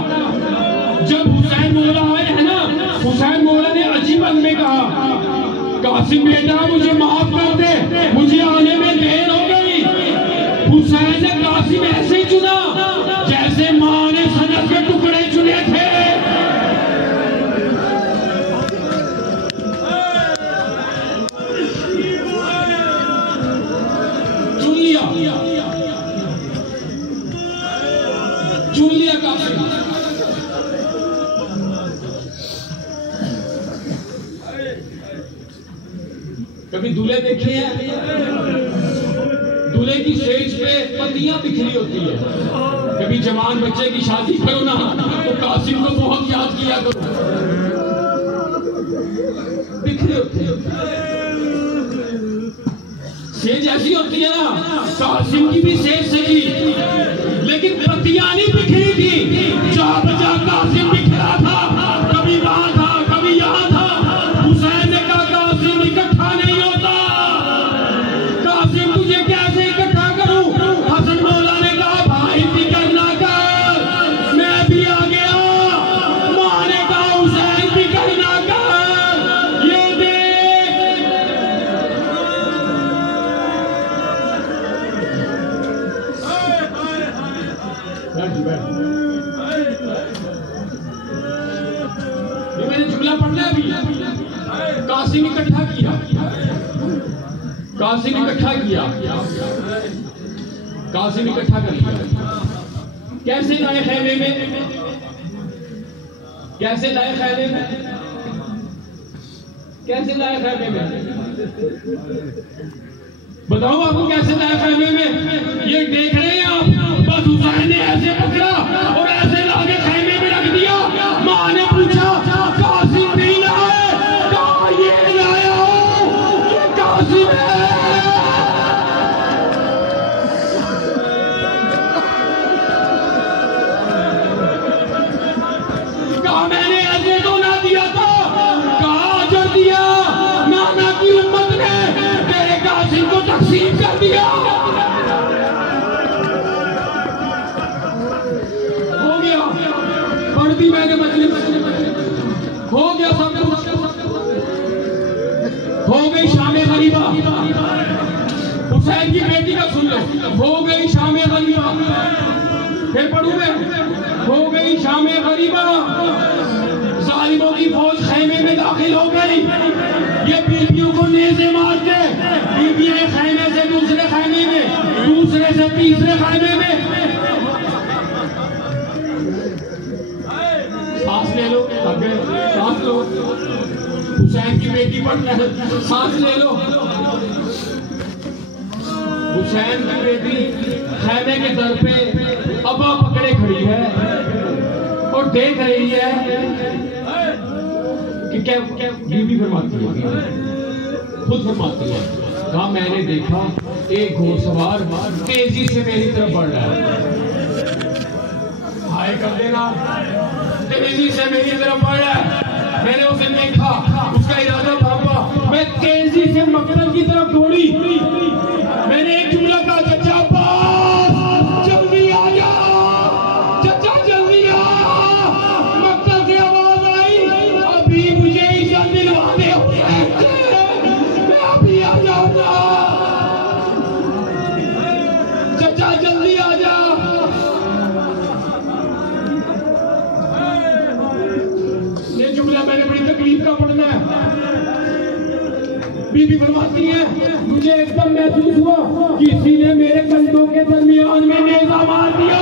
जब हुसैन मौला आए है ना, हुसैन मौला ने अजीब अंग में कहा, कासिम बेटा मुझे माफ कर दे, मुझे आने में देर हो गई। हुसैन ने कासिम ऐसे चुना जैसे मां ने सनत के टुकड़े चुने थे। चुन लिया कासिम। कभी दूल्हे देखे हैं? दूल्हे की स्टेज पे पत्तियां बिखरी होती है। कभी जवान बच्चे की शादी करो ना, तो कासिम को बहुत याद किया करो, बिखरी होती है। सेज ऐसी होती है ना, कासिम की भी सेज सही, लेकिन पत्तियां नहीं बिखरी थी। जहां बजा कासिम बिखरा था, कभी वहां था, कभी यहां था। हुसैन ने कहा कासिम इकट्ठा नहीं होता, कासिम तुझे कैसे इकट्ठा करूं? हसन मौला ने कहा भाई फिक्र ना कर, मैं भी आ गया। मां ने कहा हुसैन फिक्र ना कर, ये देख। ये मैंने जुमला पढ़ना अभी। कासिम इकट्ठा किया, कासिम इकट्ठा किया, कासिम इकट्ठा कर लिया। कैसे लाए खैमे में? कैसे लाए खैमे में? कैसे लाए खैमे में? बताओ आपको कैसे लाए खैमे में? ये देख रहे हैं आप, बस हुसैन ने ऐसे पकड़ा और ऐसे लाके खैमे में रख दिया। माँ ने पूछा कासिम नहीं लाए? कहा ये लाया हूं, ये कासिम है। कहा मैंने ऐसे तो ना दिया था, कहा अजर दिया। नाना की उम्मत ने तेरे कासिम को तकसीम कर दिया। हो गया, पढ़ दी मैंने मजलिस, हो गया सब कुछ। हो गई शामे गरीबा, हुसैन की बेटी का सुन लो। हो गई शामे गरीबा, फिर पढ़ू मैं। हो गई शामे गरीबा, जालिमों की फौज खैमे में दाखिल हो गई। ये बीवियों को नेज़े मारते, बीवियां खैमे से दूसरे खैमे में, दूसरे से तीसरे खैमे में। सांस ले लो, सांस लो। हुसैन की बेटी पढ़ रहे, सांस ले लो। हुसैन की बेटी खैमे के दर पे अबा पकड़े खड़ी है और देख रही है कि क्या बीबी फरमाती है, खुद फरमाती है। कहा मैंने देखा एक घोड़सवार तेजी से मेरी तरफ बढ़ रहा है। हाय कर देना, तेजी से मेरी तरफ बढ़ रहा है। मैंने उसे देखा, उसका इरादा भागा, मैं तेजी से मकतल की तरफ दौड़ी। मैंने एक जुमला कहा, चचा अब्बास जल्दी आ जा, चचा जल्दी आ। मकतल की आवाज आई, अभी मुझे इज्जत दिलवा दे, मैं अभी आ जाऊंगा। चचा जल्दी आ जा। ये जुमला मैंने बड़ी तकलीफ का पढ़ना है। बीबी फरमाती है मुझे एकदम महसूस हुआ किसी ने मेरे कंधों के दरमियान में नेज़ा मार दिया।